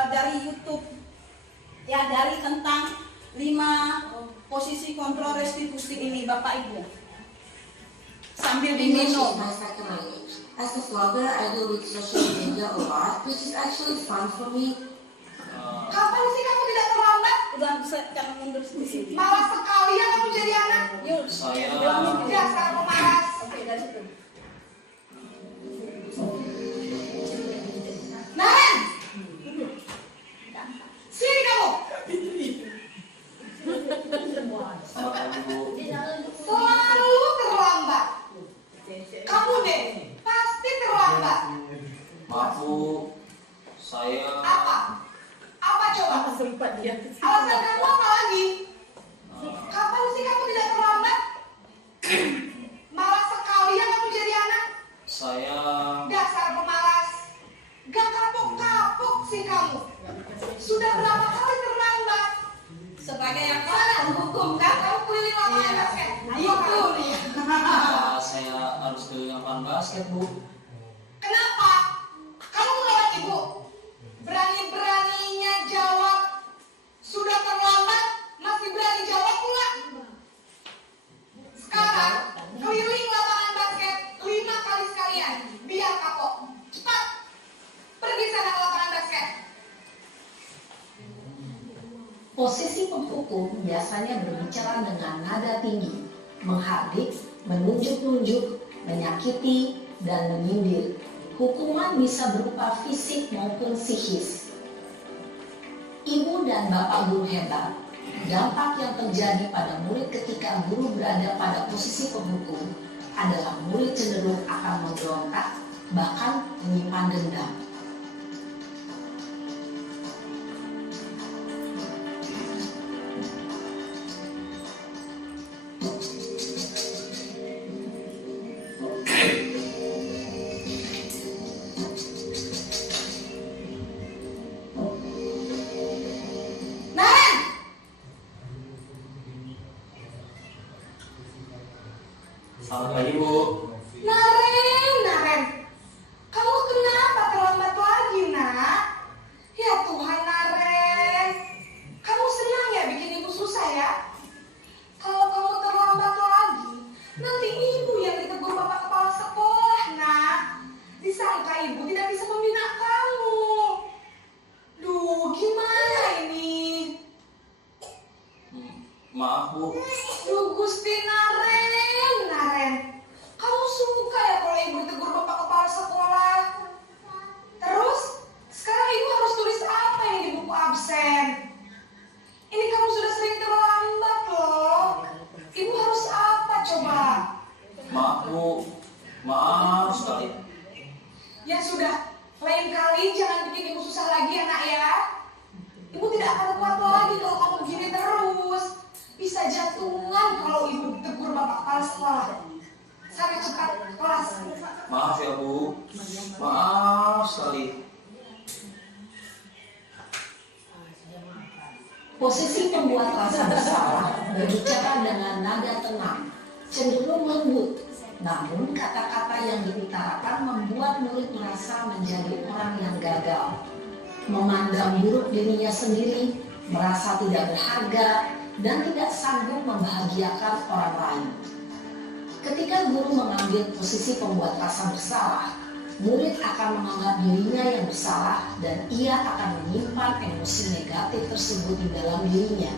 dari YouTube ya, dari tentang 5 posisi kontrol restitusi ini Bapak Ibu sambil diminum. As a vlogger, I deal with social media a lot, which is actually fun for me. Kapan sih kamu tidak terlambat? Udah bisa jangan mundur sedikit. Malas sekali ya kamu jadi anak. Yuk, dasar pemalas. Oke, dari situ. Naren, sini kamu. Selalu terlambat. Kamu deh, pasti terlambat. Maaf Bu, saya Apa? Apa coba? Alasan kamu apa lagi? Kapan sih kamu tidak terlambat? Malas sekali ya kamu jadi anak. Saya Dasar pemalas. Gak kapok-kapok sih kamu. Sudah berapa kali terlambat? Sebagai apa? Penghukum kan? Kamu keliling lapangan basket. Itu nih. saya harus ke lapangan basket Bu. Kenapa? Kamu melawan ibu. Berani-beraninya jawab. Sudah terlambat, masih berani jawab pula. Sekarang, keliling lapangan basket 5 kali sekalian. Biar kapok. Cepat. Pergi sana ke lapangan basket. Posisi penghukum biasanya berbicara dengan nada tinggi, menghardik, menunjuk-nunjuk, menyakiti, dan menyindir. Hukuman bisa berupa fisik maupun psikis. Ibu dan bapak guru hebat, dampak yang terjadi pada murid ketika guru berada pada posisi penghukum adalah murid cenderung akan memberontak, bahkan menyimpan dendam. Selamat pagi, Bu. Naren, kamu kenapa terlambat lagi, nak? Ya Tuhan, Naren, kamu senang ya bikin ibu susah ya? Kalau kamu terlambat lagi, nanti ibu yang ditegur bapak kepala sekolah, nak. Disangka ibu tidak bisa membina kamu. Duh, gimana ini? Maaf, Bu. Duh, Gusti Naren, kamu suka ya kalau ibu ditegur bapak kepala sekolah? Terus, sekarang ibu harus tulis apa yang di buku absen? Ini kamu sudah sering terlambat loh. Ibu harus apa coba? Maaf, Bu. Maaf sekali. Ya sudah, lain kali jangan bikin ibu susah lagi ya nak ya. Ibu tidak akan kuat lagi kalau kamu begini terus. Bisa jantungan kalau ibu ditegur bapak kepala sekolah. Sampai cepat kelas. Maaf ya, Bu. Maaf sekali. Posisi pembuat rasa bersalah berbicara dengan nada tenang, cenderung lembut. Namun kata-kata yang diutarakan membuat murid merasa menjadi orang yang gagal, memandang buruk dirinya sendiri, merasa tidak berharga, dan tidak sanggup membahagiakan orang lain. Ketika guru mengambil posisi pembuat rasa bersalah, murid akan menganggap dirinya yang bersalah dan ia akan menyimpan emosi negatif tersebut di dalam dirinya.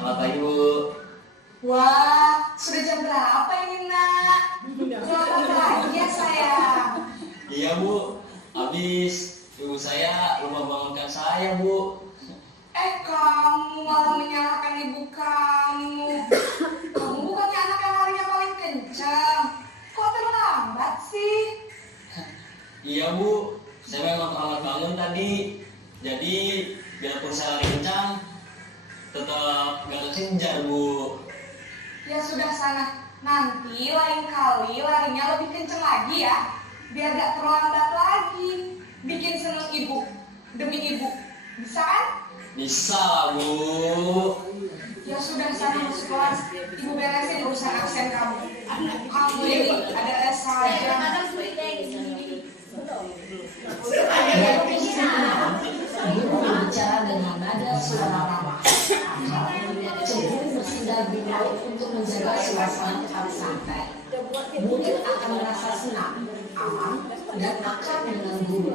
Selamat pagi, Bu. Wah, sudah jam berapa ini nak? Selamat pagi ya sayang. Iya, Bu. Habis ibu saya lupa bangunkan saya, Bu. Kamu malah menyalahkan ibu kamu. Kamu bukannya anak yang larinya paling kencang. Kok terlambat sih? Iya, Bu. Saya memang terlambat bangun tadi. Jadi, biarpun saya lari kencang, tetap gak kekejar, Bu. Ya sudah sana. Nanti lain kali larinya lebih kencang lagi ya. Biar gak terlambat lagi. Bikin seneng ibu. Demi ibu. Bisa kan? Bisa lah, Bu. Ya sudah sana masuk kelas. Ibu beresin urusan absen kamu. Kamu ini ada tes saja. Guru berbicara dengan nada suara ramah, cenderung bersindak-sindak untuk menjaga suasana tetap santai. Murid akan merasa senang, aman, dan akrab dengan guru.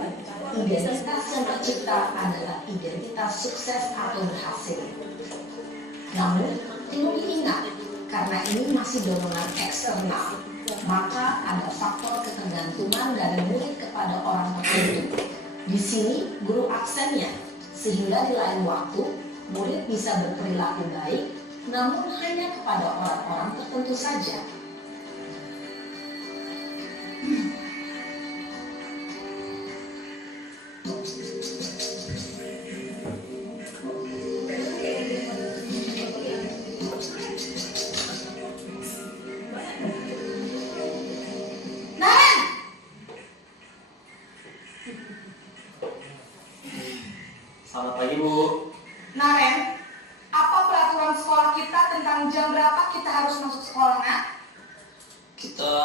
Identitas yang tercipta adalah identitas sukses atau berhasil. Namun, perlu diingat, karena ini masih dorongan eksternal, maka ada faktor ketergantungan dari murid kepada orang tertentu. Di sini guru aksennya, sehingga di lain waktu murid bisa berperilaku baik, namun hanya kepada orang-orang tertentu saja. Selamat pagi, Bu. Naren, apa peraturan sekolah kita tentang jam berapa kita harus masuk sekolah, nak? Kita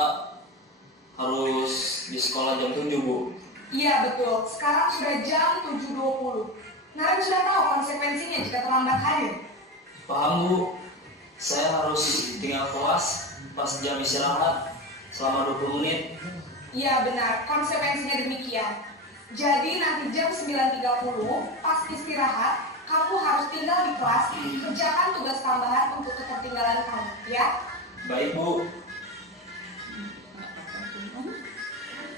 harus di sekolah jam 7, Bu. Iya betul, sekarang sudah jam 7.20. Naren sudah tahu konsekuensinya jika terlambat hadir. Paham Bu, saya harus tinggal kelas pas jam istirahat selama 20 menit. Iya benar, konsekuensinya demikian. Jadi nanti jam 9.30 pas istirahat, kamu harus tinggal di kelas, kerjakan tugas tambahan untuk ketertinggalan kamu, ya? Baik Bu.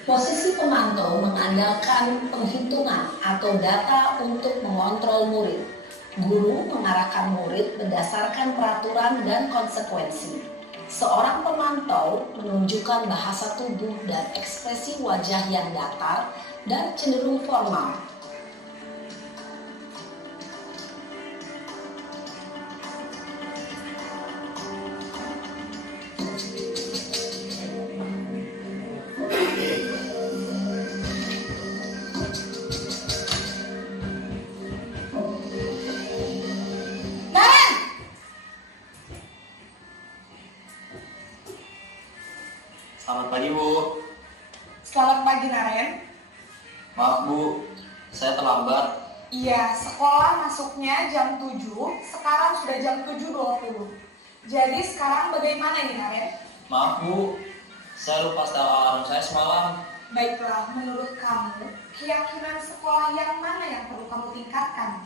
Posisi pemantau mengandalkan penghitungan atau data untuk mengontrol murid. Guru mengarahkan murid berdasarkan peraturan dan konsekuensi. Seorang pemantau menunjukkan bahasa tubuh dan ekspresi wajah yang datar dan cenderung formal. Selamat pagi Bu. Selamat pagi Naren. Maaf Bu, saya terlambat. Iya, sekolah masuknya jam 7, sekarang sudah jam 7.20. Jadi sekarang bagaimana ini Naren? Maaf Bu, saya lupa setel alarm saya semalam. Baiklah, menurut kamu, keyakinan sekolah yang mana yang perlu kamu tingkatkan?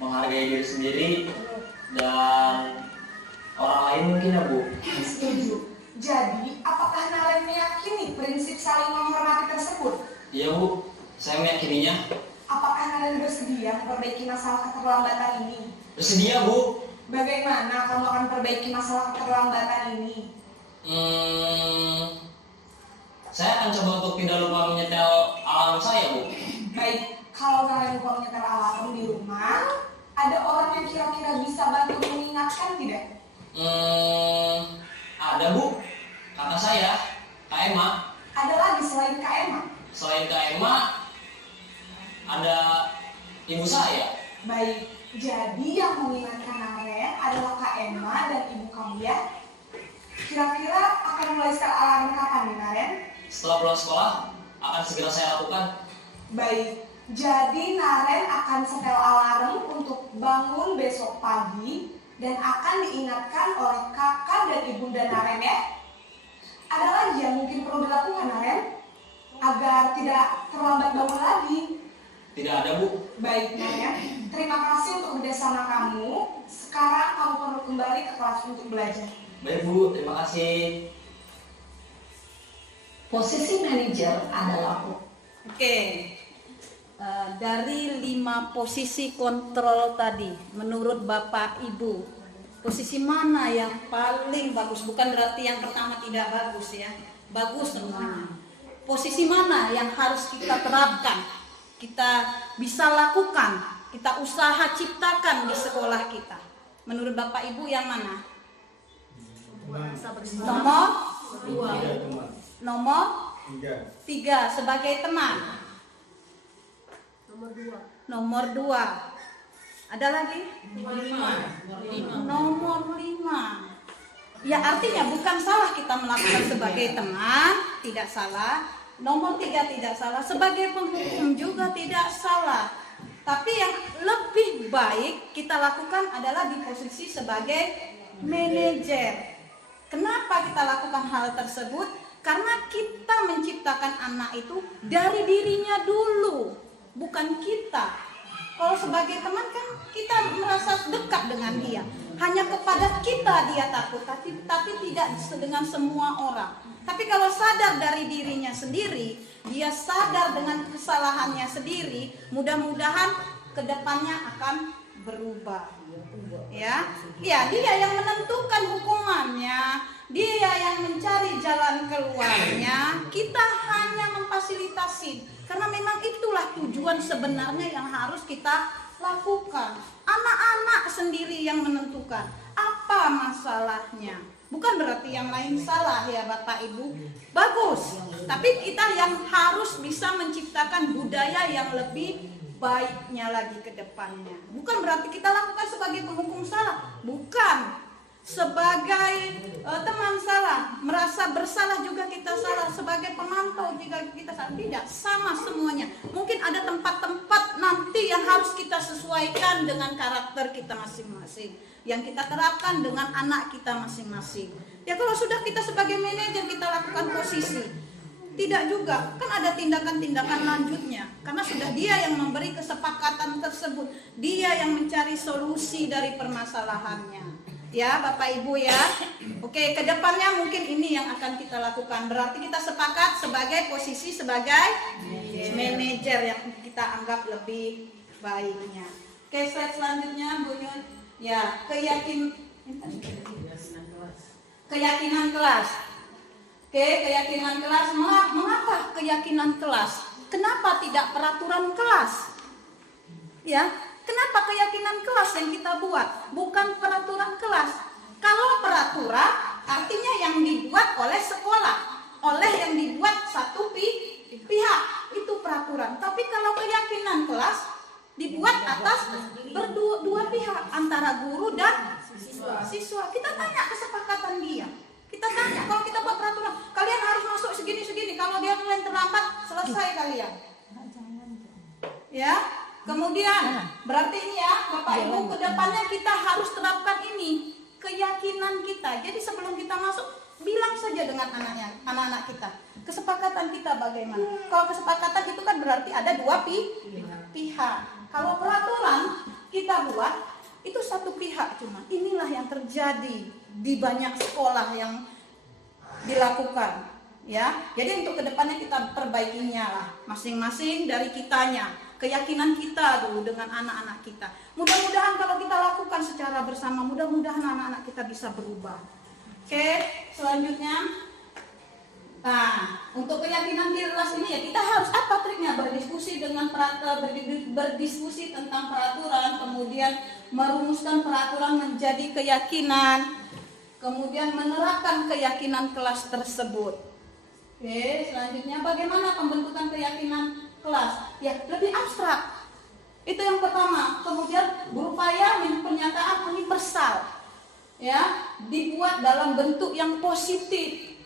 Menghargai diri sendiri dan orang lain mungkin ya Bu. Setuju. Jadi, apakah Naren meyakini prinsip saling menghormati tersebut? Iya Bu, saya meyakininya. Apakah Naren bersedia memperbaiki masalah keterlambatan ini? Bersedia Bu. Bagaimana kamu akan perbaiki masalah keterlambatan ini? Saya akan coba untuk tidak lupa menyetel alarm saya Bu. Baik, kalau Naren lupa menyetel alarm di rumah, ada orang yang kira-kira bisa bantu mengingatkan tidak? Ada Bu, kakak saya, Kak Emma. Ada lagi selain Kak Emma? Selain Kak Emma, ada ibu saya. Baik, jadi yang mengingatkan Naren adalah Kak Emma dan ibu kamu ya? Kira-kira akan mulai setel alarm kapan nih Naren? Setelah pulang sekolah, akan segera saya lakukan. Baik, jadi Naren akan setel alarm untuk bangun besok pagi dan akan diingatkan oleh kakak dan ibunda Naren ya. Ada lagi yang mungkin perlu dilakukan Naren agar tidak terlambat bangun lagi? Tidak ada Bu. Baik Naren, terima kasih untuk kerjasama kamu. Sekarang kamu perlu kembali ke kelas untuk belajar. Baik Bu, terima kasih. Posisi manajer adalah Oke. Dari 5 posisi kontrol tadi, menurut Bapak Ibu, posisi mana yang paling bagus? Bukan berarti yang pertama tidak bagus ya, bagus semuanya. Posisi mana yang harus kita terapkan, kita bisa lakukan, kita usaha ciptakan di sekolah kita? Menurut Bapak Ibu yang mana? Nomor 3 sebagai teman. Nomor 2. Ada lagi? Nomor 5. Ya artinya bukan salah kita melakukan sebagai teman, tidak salah. Nomor 3 tidak salah, sebagai penghukum juga tidak salah. Tapi yang lebih baik kita lakukan adalah di posisi sebagai manajer. Kenapa kita lakukan hal tersebut? Karena kita menciptakan anak itu dari dirinya dulu, bukan kita. Kalau sebagai teman kan kita merasa dekat dengan dia. Hanya kepada kita dia takut, tapi tidak dengan semua orang. Tapi kalau sadar dari dirinya sendiri, dia sadar dengan kesalahannya sendiri, mudah-mudahan kedepannya akan berubah. Ya, dia yang menentukan hukumannya. Dia yang mencari jalan keluarnya, kita hanya memfasilitasi. Karena memang itulah tujuan sebenarnya yang harus kita lakukan. Anak-anak sendiri yang menentukan apa masalahnya. Bukan berarti yang lain salah ya Bapak Ibu. Bagus, tapi kita yang harus bisa menciptakan budaya yang lebih baiknya lagi ke depannya. Bukan berarti kita lakukan sebagai penghukum salah. Bukan. sebagai teman salah, merasa bersalah juga kita salah, sebagai pemantau jika kita salah. Tidak, sama semuanya. Mungkin ada tempat-tempat nanti yang harus kita sesuaikan dengan karakter kita masing-masing, yang kita terapkan dengan anak kita masing-masing. Ya kalau sudah kita sebagai manajer kita lakukan posisi, tidak juga, kan ada tindakan-tindakan lanjutnya. Karena sudah dia yang memberi kesepakatan tersebut, dia yang mencari solusi dari permasalahannya. Ya Bapak Ibu ya. Oke, kedepannya mungkin ini yang akan kita lakukan. Berarti kita sepakat sebagai posisi sebagai manajer yang kita anggap lebih baiknya. Oke, slide selanjutnya Bu Yun. Ya, keyakinan kelas. Oke, keyakinan kelas. Mengapa keyakinan kelas? Kenapa tidak peraturan kelas? Ya, kenapa keyakinan kelas yang kita buat, bukan peraturan kelas? Kalau peraturan artinya yang dibuat oleh sekolah, yang dibuat satu pihak, itu peraturan. Tapi kalau keyakinan kelas dibuat atas berdua pihak, antara guru dan siswa. Kita tanya kesepakatan dia. Kita tanya, kalau kita buat peraturan, kalian harus masuk segini-segini. Kalau dia mulai terlambat, selesai kalian. Ya, kemudian berarti ini ya, Bapak Ibu, kedepannya kita harus terapkan ini, keyakinan kita. Jadi sebelum kita masuk, bilang saja dengan anak-anak kita, kesepakatan kita bagaimana. Kalau kesepakatan itu kan berarti ada dua pihak. Kalau peraturan kita buat, itu satu pihak cuma. Inilah yang terjadi di banyak sekolah yang dilakukan, ya. Jadi untuk kedepannya kita perbaikinya lah, masing-masing dari kitanya, keyakinan kita dulu dengan anak-anak kita. Mudah-mudahan kalau kita lakukan secara bersama, mudah-mudahan anak-anak kita bisa berubah. Oke, selanjutnya, nah untuk keyakinan diri kelas ini ya kita harus apa triknya? Berdiskusi tentang peraturan, kemudian merumuskan peraturan menjadi keyakinan, kemudian menerapkan keyakinan kelas tersebut. Oke, selanjutnya bagaimana pembentukan keyakinan kelas? Ya, lebih abstrak. Itu yang pertama. Kemudian berupaya pernyataan universal. Ya, dibuat dalam bentuk yang positif.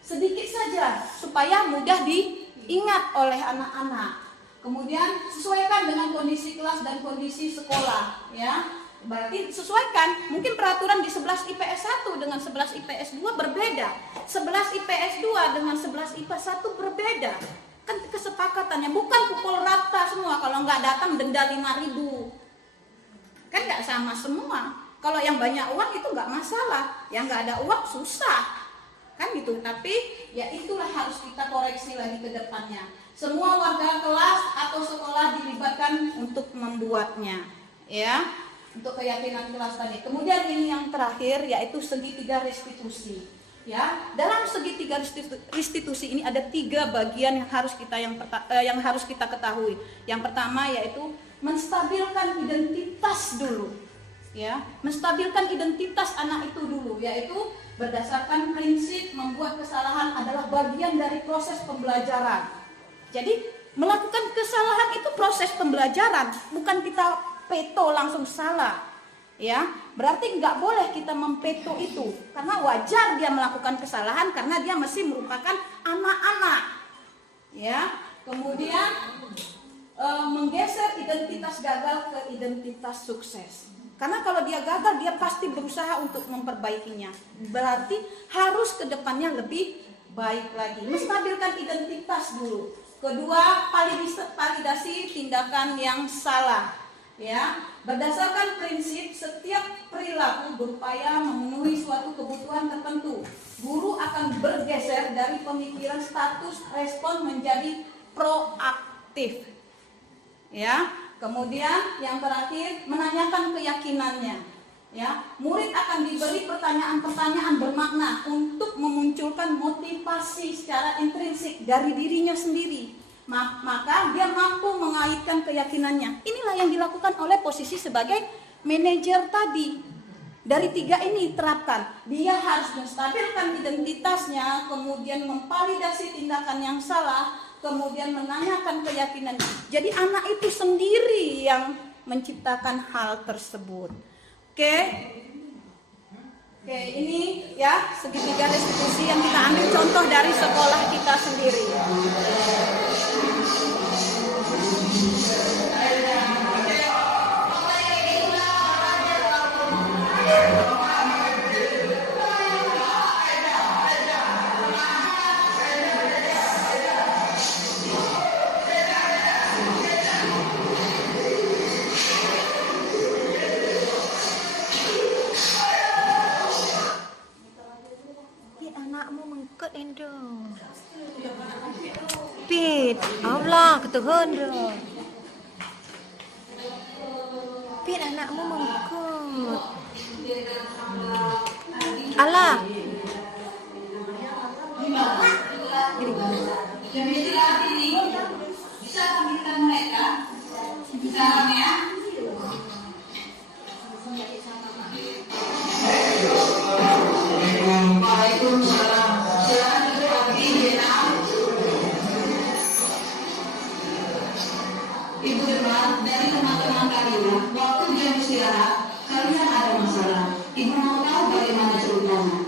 Sedikit saja supaya mudah diingat oleh anak-anak. Kemudian sesuaikan dengan kondisi kelas dan kondisi sekolah, ya. Berarti sesuaikan, mungkin peraturan di 11 IPS 1 dengan 11 IPS 2 berbeda, 11 IPS 2 dengan 11 IPS 1 berbeda. Kan kesepakatannya bukan pukul rata semua, kalau nggak datang denda 5.000. Kan nggak sama semua. Kalau yang banyak uang itu nggak masalah, yang nggak ada uang susah. Kan gitu, tapi ya itulah harus kita koreksi lagi ke depannya. Semua warga kelas atau sekolah dilibatkan untuk membuatnya, ya. Untuk keyakinan kelas tadi. Kemudian ini yang terakhir yaitu segitiga restitusi. Ya, dalam segitiga restitusi ini ada 3 bagian yang harus kita ketahui. Yang pertama yaitu menstabilkan identitas dulu. Ya, menstabilkan identitas anak itu dulu, yaitu berdasarkan prinsip membuat kesalahan adalah bagian dari proses pembelajaran. Jadi melakukan kesalahan itu proses pembelajaran, bukan kita peto langsung salah, ya. Berarti nggak boleh kita mempeto itu, karena wajar dia melakukan kesalahan karena dia masih merupakan anak-anak, ya. Kemudian menggeser identitas gagal ke identitas sukses, karena kalau dia gagal dia pasti berusaha untuk memperbaikinya. Berarti harus kedepannya lebih baik lagi, menstabilkan identitas dulu. Kedua, validasi tindakan yang salah. Ya, berdasarkan prinsip setiap perilaku berupaya memenuhi suatu kebutuhan tertentu, guru akan bergeser dari pemikiran status respon menjadi proaktif. Ya, kemudian yang terakhir menanyakan keyakinannya. Ya, murid akan diberi pertanyaan-pertanyaan bermakna untuk memunculkan motivasi secara intrinsik dari dirinya sendiri. Maka dia mampu mengaitkan keyakinannya. Inilah yang dilakukan oleh posisi sebagai manajer tadi. Dari 3 ini terapkan. Dia harus menstabilkan identitasnya, kemudian memvalidasi tindakan yang salah, kemudian menanyakan keyakinan. Jadi anak itu sendiri yang menciptakan hal tersebut. Oke. Oke, ini ya segitiga restitusi yang kita ambil contoh dari sekolah kita sendiri. Anakmu mengkut endo. Pit, Allah ketuhun dah. Pit anakmu mengkut. Allah. Bisa memberikan mereka sekarang ya. Waalaikumsalam. Silakan duduk lagi, Dena. Ibu dengar dari teman-teman kalian, waktu jam istirahat, kalian ada masalah. Ibu mau tahu bagaimana ceritanya.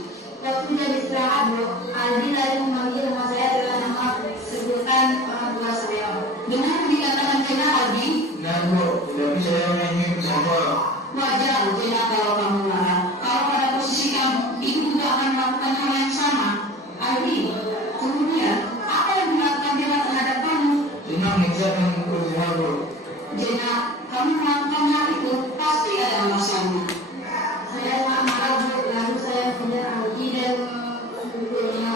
Waktu jam istirahat, Bu, Aldi lalu memanggil nama saya dengan nama sebutan orang tua saya. Benar dikatakan Dena, Aldi? Benar, Bu, tapi saya ingin bersama. Wajar, Dena, kalau kamu marah. Kalau pada posisi kamu, ibu juga akan melakukan hal yang sama. Aldi, kemudian, apa yang dilakukan Dena terhadap kamu? Dina menginjak dan memukul saya, Bu. Dena, kamu melakukan hal itu pasti ada alasannya. Saya tak marah, Bu, lalu saya kejar Aldi dan memukulnya.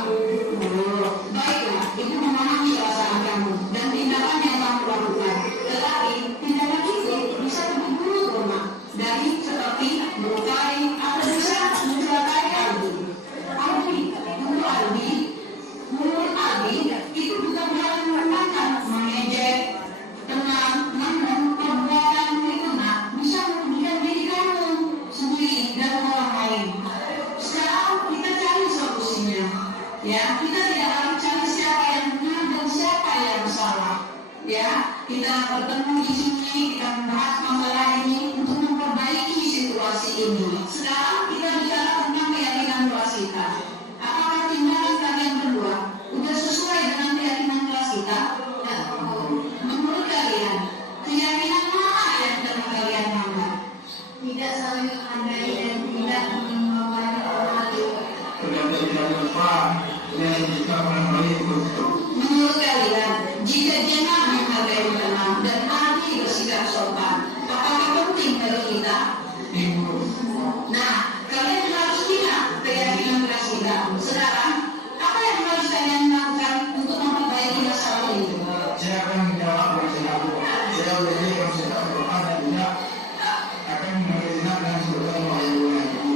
Baiklah, ibu memahami perasaan kamu dan tindakan yang kamu lakukan. Tetapi, tindakan itu bisa lebih buruk, Roma. Dari seperti melukai atau bisa mencelakai Aldi. Menurut Aldi, itu bukan hal yang merupakan mengejek, tenang, namun perbuatan itu bisa merugikan diri kamu sendiri dan orang lain. Sekarang kita cari solusinya. Ya, kita tidak harus cari siapa yang benar dan siapa yang salah. Ya, kita bertemu di sini, kita membahas masalah ini untuk memperbaiki situasi ini. Sekarang kita bicara tentang keyakinan kelas kita. Apakah tindakan kalian berdua sudah sesuai dengan keyakinan kelas kita? Ya, menurut kalian, keyakinan mana yang telah kalian anggap? Tidak saling menghargai dan tidak membawa orang lain. Ternyata tidak lupa dan jika orang lain betul. Menurut kalian, jika Dena menghargai tenang dan Aldi bersikap sopan, apakah penting bagi kita? Ibu, Nah, kalian harus ingat keyakinan kelas kita. Sekarang, apa yang harus kalian lakukan untuk memperbaiki masalah itu? saya akan menjawab bersama Bu. Saya berdiri bersama Tuhan dan tidak akan menerima dan sebutan melakukan itu.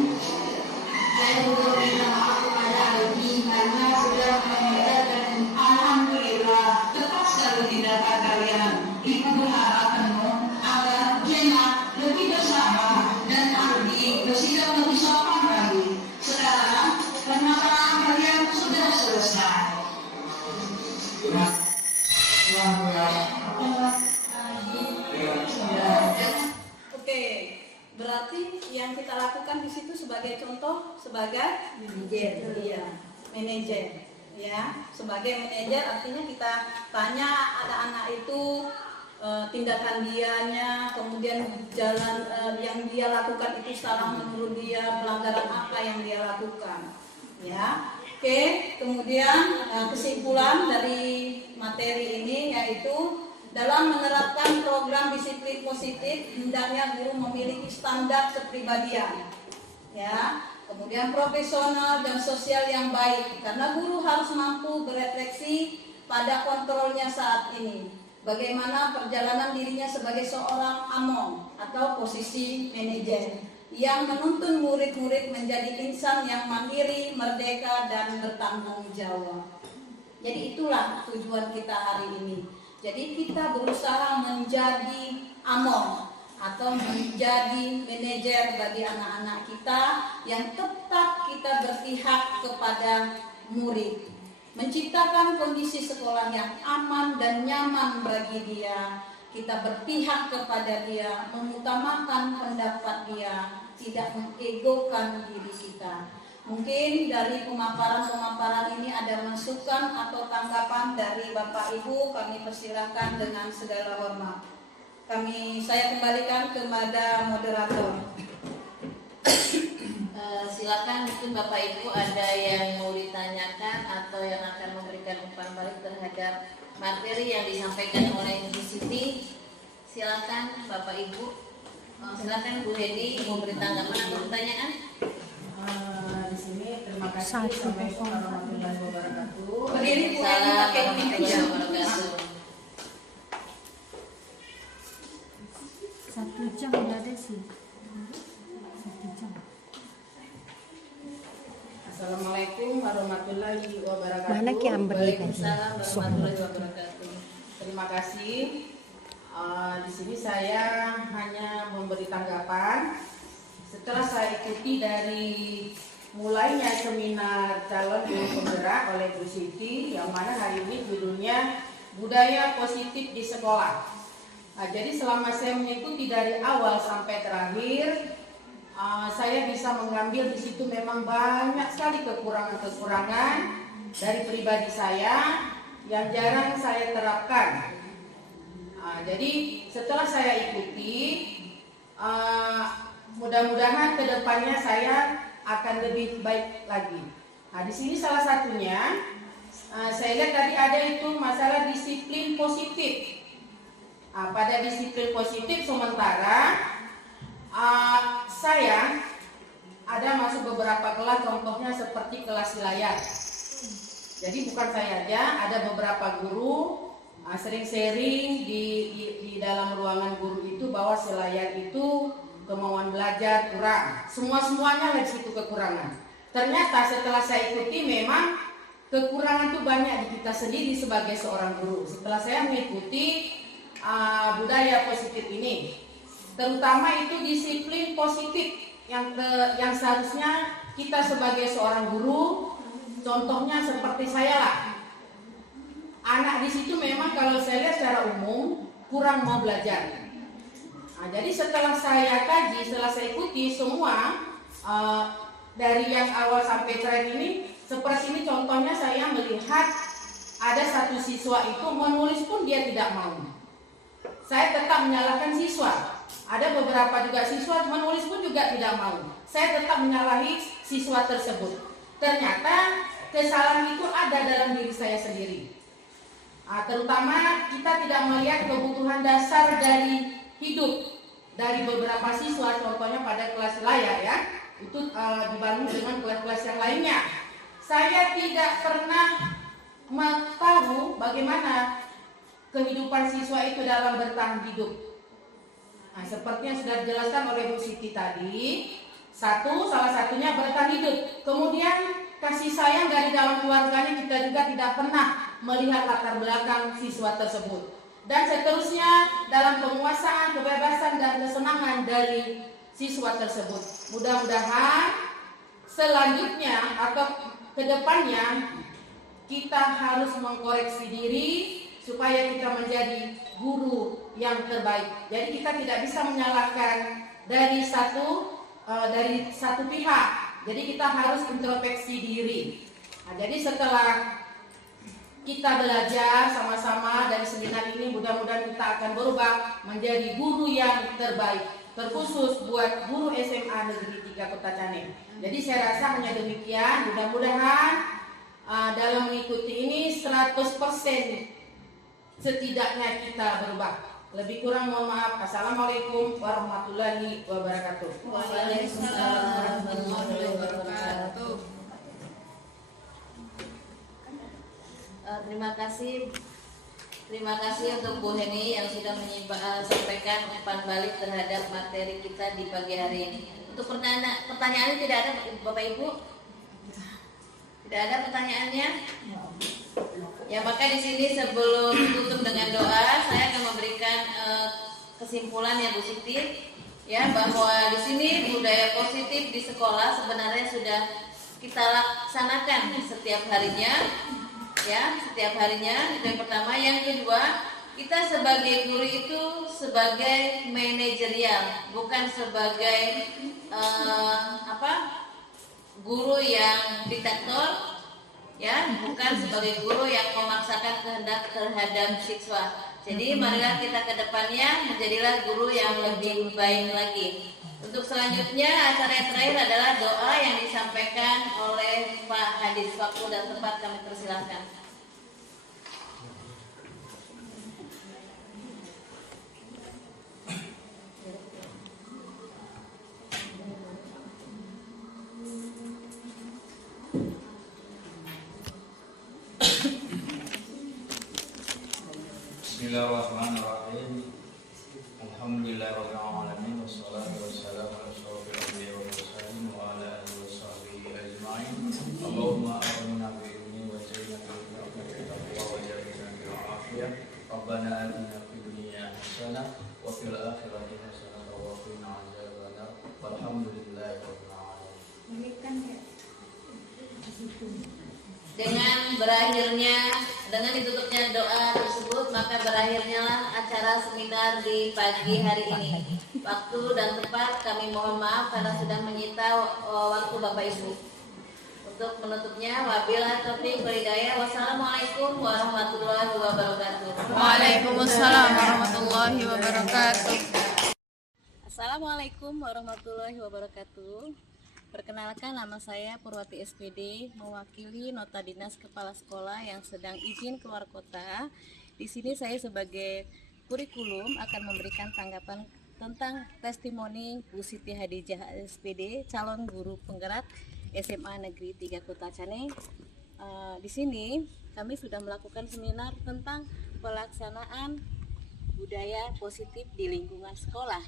Saya juga minta maaf kepada Aldi karena sudah membiarkan. Alhamdulillah, tepat sekali tindakan kalian. Ibu berharap penuh agar Dena lebih bersabar dan Aldi bersikap lebih sopan lagi. Sekarang, permasalahan kalian sudah selesai. Oke, berarti yang kita lakukan di situ sebagai contoh sebagai manajer, iya, manajer, ya, sebagai manajer artinya kita tanya anak-anak itu tindakan dianya, kemudian jalan yang dia lakukan itu salah menurut dia, pelanggaran apa yang dia lakukan, ya. Oke, kemudian kesimpulan dari materi ini yaitu dalam menerapkan program disiplin positif, hendaknya guru memiliki standar kepribadian, ya, kemudian profesional dan sosial yang baik, karena guru harus mampu berefleksi pada kontrolnya saat ini, bagaimana perjalanan dirinya sebagai seorang among atau posisi manajer yang menuntun murid-murid menjadi insan yang mandiri, merdeka, dan bertanggung jawab. Jadi itulah tujuan kita hari ini. Jadi kita berusaha menjadi among atau menjadi manajer bagi anak-anak kita yang tetap kita berpihak kepada murid, menciptakan kondisi sekolah yang aman dan nyaman bagi dia. Kita berpihak kepada dia, mengutamakan pendapat bahagia, tidak mengegokan diri kita. Mungkin dari pemaparan-pemaparan ini ada masukan atau tanggapan dari Bapak Ibu, kami persilahkan dengan segala hormat. Saya kembalikan kepada moderator. Silakan mungkin Bapak Ibu ada yang mau ditanyakan atau yang akan memberikan umpan balik terhadap materi yang disampaikan oleh Bu Siti. Silakan Bapak Ibu. Silakan Bu Hedi mau beri tanggapan atau pertanyaan. Di sini terima kasih. Assalamualaikum warahmatullahi wabarakatuh. Berdiri Bu Hedi pakai mic aja. Satu jam udah ada sih. 1 jam. Assalamualaikum warahmatullahi wabarakatuh. Mana Ki Amber nih? Waalaikumsalam warahmatullahi wabarakatuh. Terima kasih. Di sini saya hanya memberi tanggapan setelah saya ikuti dari mulainya seminar calon guru penggerak oleh Bu Siti, yang mana hari ini judulnya Budaya Positif di Sekolah. Jadi selama saya mengikuti dari awal sampai terakhir, saya bisa mengambil di situ memang banyak sekali kekurangan-kekurangan dari pribadi saya yang jarang saya terapkan. Jadi setelah saya ikuti, mudah-mudahan kedepannya saya akan lebih baik lagi. Di sini salah satunya saya lihat tadi ada itu masalah disiplin positif. Pada disiplin positif sementara saya ada masuk beberapa kelas, contohnya seperti kelas layar. Jadi bukan saya aja, ada beberapa guru sering sharing di dalam ruangan guru itu bahwa selayar itu kemauan belajar kurang. Semuanya di situ kekurangan. Ternyata setelah saya ikuti memang kekurangan itu banyak di kita sendiri sebagai seorang guru. Setelah saya mengikuti budaya positif ini, terutama itu disiplin positif yang seharusnya kita sebagai seorang guru, contohnya seperti saya lah. Anak di situ memang kalau saya lihat secara umum kurang mau belajar. Jadi setelah saya kaji, setelah saya ikuti semua dari yang awal sampai terakhir ini, seperti ini contohnya saya melihat ada satu siswa itu menulis pun dia tidak mau. Saya tetap menyalahkan siswa. Ada beberapa juga siswa menulis pun juga tidak mau. Saya tetap menyalahi siswa tersebut. Ternyata kesalahan itu ada dalam diri saya sendiri. Terutama kita tidak melihat kebutuhan dasar dari hidup dari beberapa siswa, contohnya pada kelas layar ya, itu dibanding dengan kelas-kelas yang lainnya. Saya tidak pernah tahu bagaimana kehidupan siswa itu dalam bertahan hidup. Seperti yang sudah dijelaskan oleh Bu Siti tadi, salah satunya bertahan hidup. Kemudian kasih sayang dari dalam keluarganya, kita juga tidak pernah melihat latar belakang siswa tersebut. Dan seterusnya dalam penguasaan, kebebasan dan kesenangan dari siswa tersebut. Mudah-mudahan selanjutnya atau kedepannya kita harus mengkoreksi diri supaya kita menjadi guru yang terbaik. Jadi kita tidak bisa menyalahkan dari satu pihak. Jadi kita harus introspeksi diri. Jadi setelah kita belajar sama-sama dari seminar ini, mudah-mudahan kita akan berubah menjadi guru yang terbaik, terkhusus buat guru SMA Negeri 3 Kota Cane. Jadi saya rasa hanya demikian. Mudah-mudahan dalam mengikuti ini 100% setidaknya kita berubah. Lebih kurang mohon maaf. Assalamualaikum warahmatullahi wabarakatuh. Waalaikumsalam warahmatullahi wabarakatuh. Terima kasih untuk Bu Heni yang sudah sampaikan umpan balik terhadap materi kita di pagi hari ini. Untuk pertanyaannya tidak ada Bapak Ibu? Tidak ada pertanyaannya? Ya, maka di sini sebelum tutup dengan doa, saya akan memberikan kesimpulan ya Bu Siti, ya, bahwa di sini budaya positif di sekolah sebenarnya sudah kita laksanakan setiap harinya, ya, setiap harinya. Itu yang pertama. Yang kedua, kita sebagai guru itu sebagai manajerial, bukan sebagai guru yang diktator, ya, bukan sebagai guru yang memaksakan kehendak terhadap siswa. Jadi marilah kita ke depannya menjadilah guru yang lebih baik lagi. Untuk selanjutnya acara yang terakhir adalah doa yang disampaikan oleh Pak Hadis. Waktu dan tempat kami persilahkan. Bismillahirrahmanirrahim. Alhamdulillahirabbil alamin wassalatu wassalamu ala asyrofil anbiya'i wal mursalin wa ala alihi washabihi ajmain. Allahumma a'inna bi ilmi wa zidna bi taqwa wa ja'alna bil afiyah. Rabbana atina fid dunya hasanah wa fil akhirati hasanah wa qina adzabannar. Walhamdulillahirabbil alamin. Dengan ditutupnya doa tersebut, maka berakhirnya lah acara seminar di pagi hari ini. Waktu dan tempat kami mohon maaf karena sudah menyita waktu Bapak Ibu. Untuk menutupnya, wabillahi taufiq wal hidayah. Wassalamualaikum warahmatullahi wabarakatuh. Waalaikumsalam warahmatullahi wabarakatuh. Assalamualaikum warahmatullahi wabarakatuh. Perkenalkan, nama saya Purwati SPD, mewakili Nota Dinas Kepala Sekolah yang sedang izin keluar kota. Di sini saya sebagai kurikulum akan memberikan tanggapan tentang testimoni Bu Siti Hadijah SPD, calon guru penggerak SMA Negeri 3 Kota Cane. Di sini kami sudah melakukan seminar tentang pelaksanaan budaya positif di lingkungan sekolah.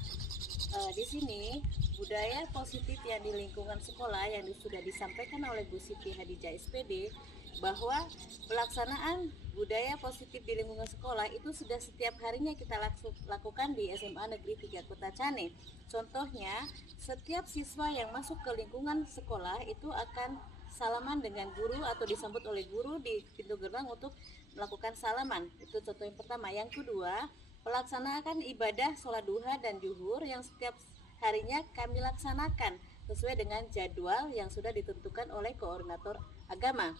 Di sini budaya positif yang di lingkungan sekolah yang sudah disampaikan oleh Bu Siti Hadijah SPD, bahwa pelaksanaan budaya positif di lingkungan sekolah itu sudah setiap harinya kita lakukan di SMA Negeri 3 Kota Cane. Contohnya, setiap siswa yang masuk ke lingkungan sekolah itu akan salaman dengan guru atau disambut oleh guru di pintu gerbang untuk melakukan salaman. Itu contoh yang pertama. Yang kedua, pelaksanaan ibadah sholat duha dan zuhur yang setiap harinya kami laksanakan sesuai dengan jadwal yang sudah ditentukan oleh koordinator agama.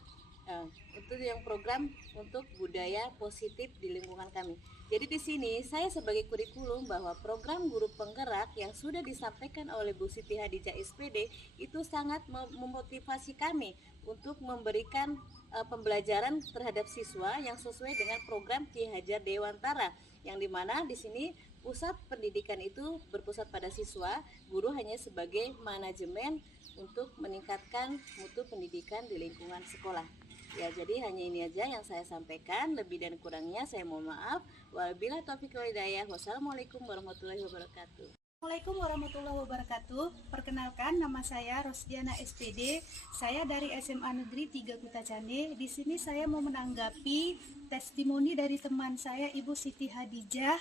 Itu yang program untuk budaya positif di lingkungan kami. Jadi di sini saya sebagai kurikulum bahwa program guru penggerak yang sudah disampaikan oleh Bu Siti Hadijah SPD itu sangat memotivasi kami untuk memberikan pembelajaran terhadap siswa yang sesuai dengan program Ki Hajar Dewantara, yang dimana di sini pusat pendidikan itu berpusat pada siswa, guru hanya sebagai manajemen untuk meningkatkan mutu pendidikan di lingkungan sekolah. Ya, jadi hanya ini aja yang saya sampaikan, lebih dan kurangnya saya mohon maaf. Wabillahi taufiq wal hidayah. Wassalamualaikum warahmatullahi wabarakatuh. Assalamualaikum warahmatullahi wabarakatuh. Perkenalkan, nama saya Rosdiana SPD. Saya dari SMA Negeri 3 Kota Cane. Di sini saya mau menanggapi testimoni dari teman saya, Ibu Siti Hadijah,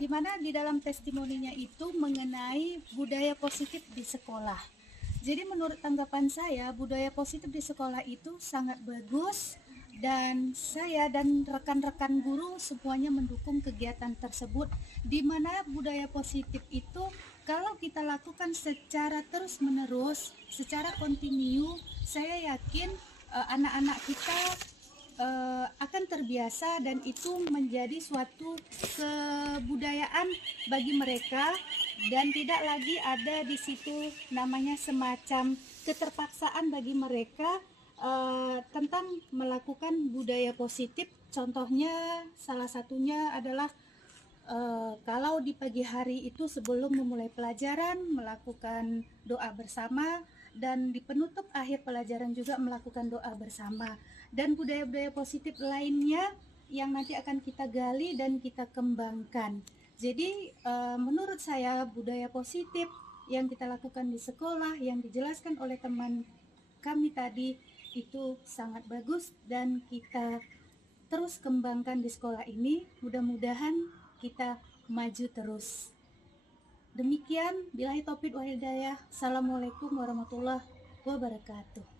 di mana di dalam testimoninya itu mengenai budaya positif di sekolah. Jadi menurut tanggapan saya, budaya positif di sekolah itu sangat bagus, dan saya dan rekan-rekan guru semuanya mendukung kegiatan tersebut, di mana budaya positif itu kalau kita lakukan secara terus-menerus, secara kontinu, saya yakin anak-anak kita akan terbiasa dan itu menjadi suatu kebudayaan bagi mereka, dan tidak lagi ada di situ namanya semacam keterpaksaan bagi mereka tentang melakukan budaya positif. Contohnya salah satunya adalah kalau di pagi hari itu sebelum memulai pelajaran melakukan doa bersama, dan di penutup akhir pelajaran juga melakukan doa bersama, dan budaya-budaya positif lainnya yang nanti akan kita gali dan kita kembangkan. Jadi menurut saya budaya positif yang kita lakukan di sekolah yang dijelaskan oleh teman kami tadi itu sangat bagus, dan kita terus kembangkan di sekolah ini. Mudah-mudahan kita maju terus. Demikian, billahi taufiq wal hidayah. Assalamualaikum warahmatullahi wabarakatuh.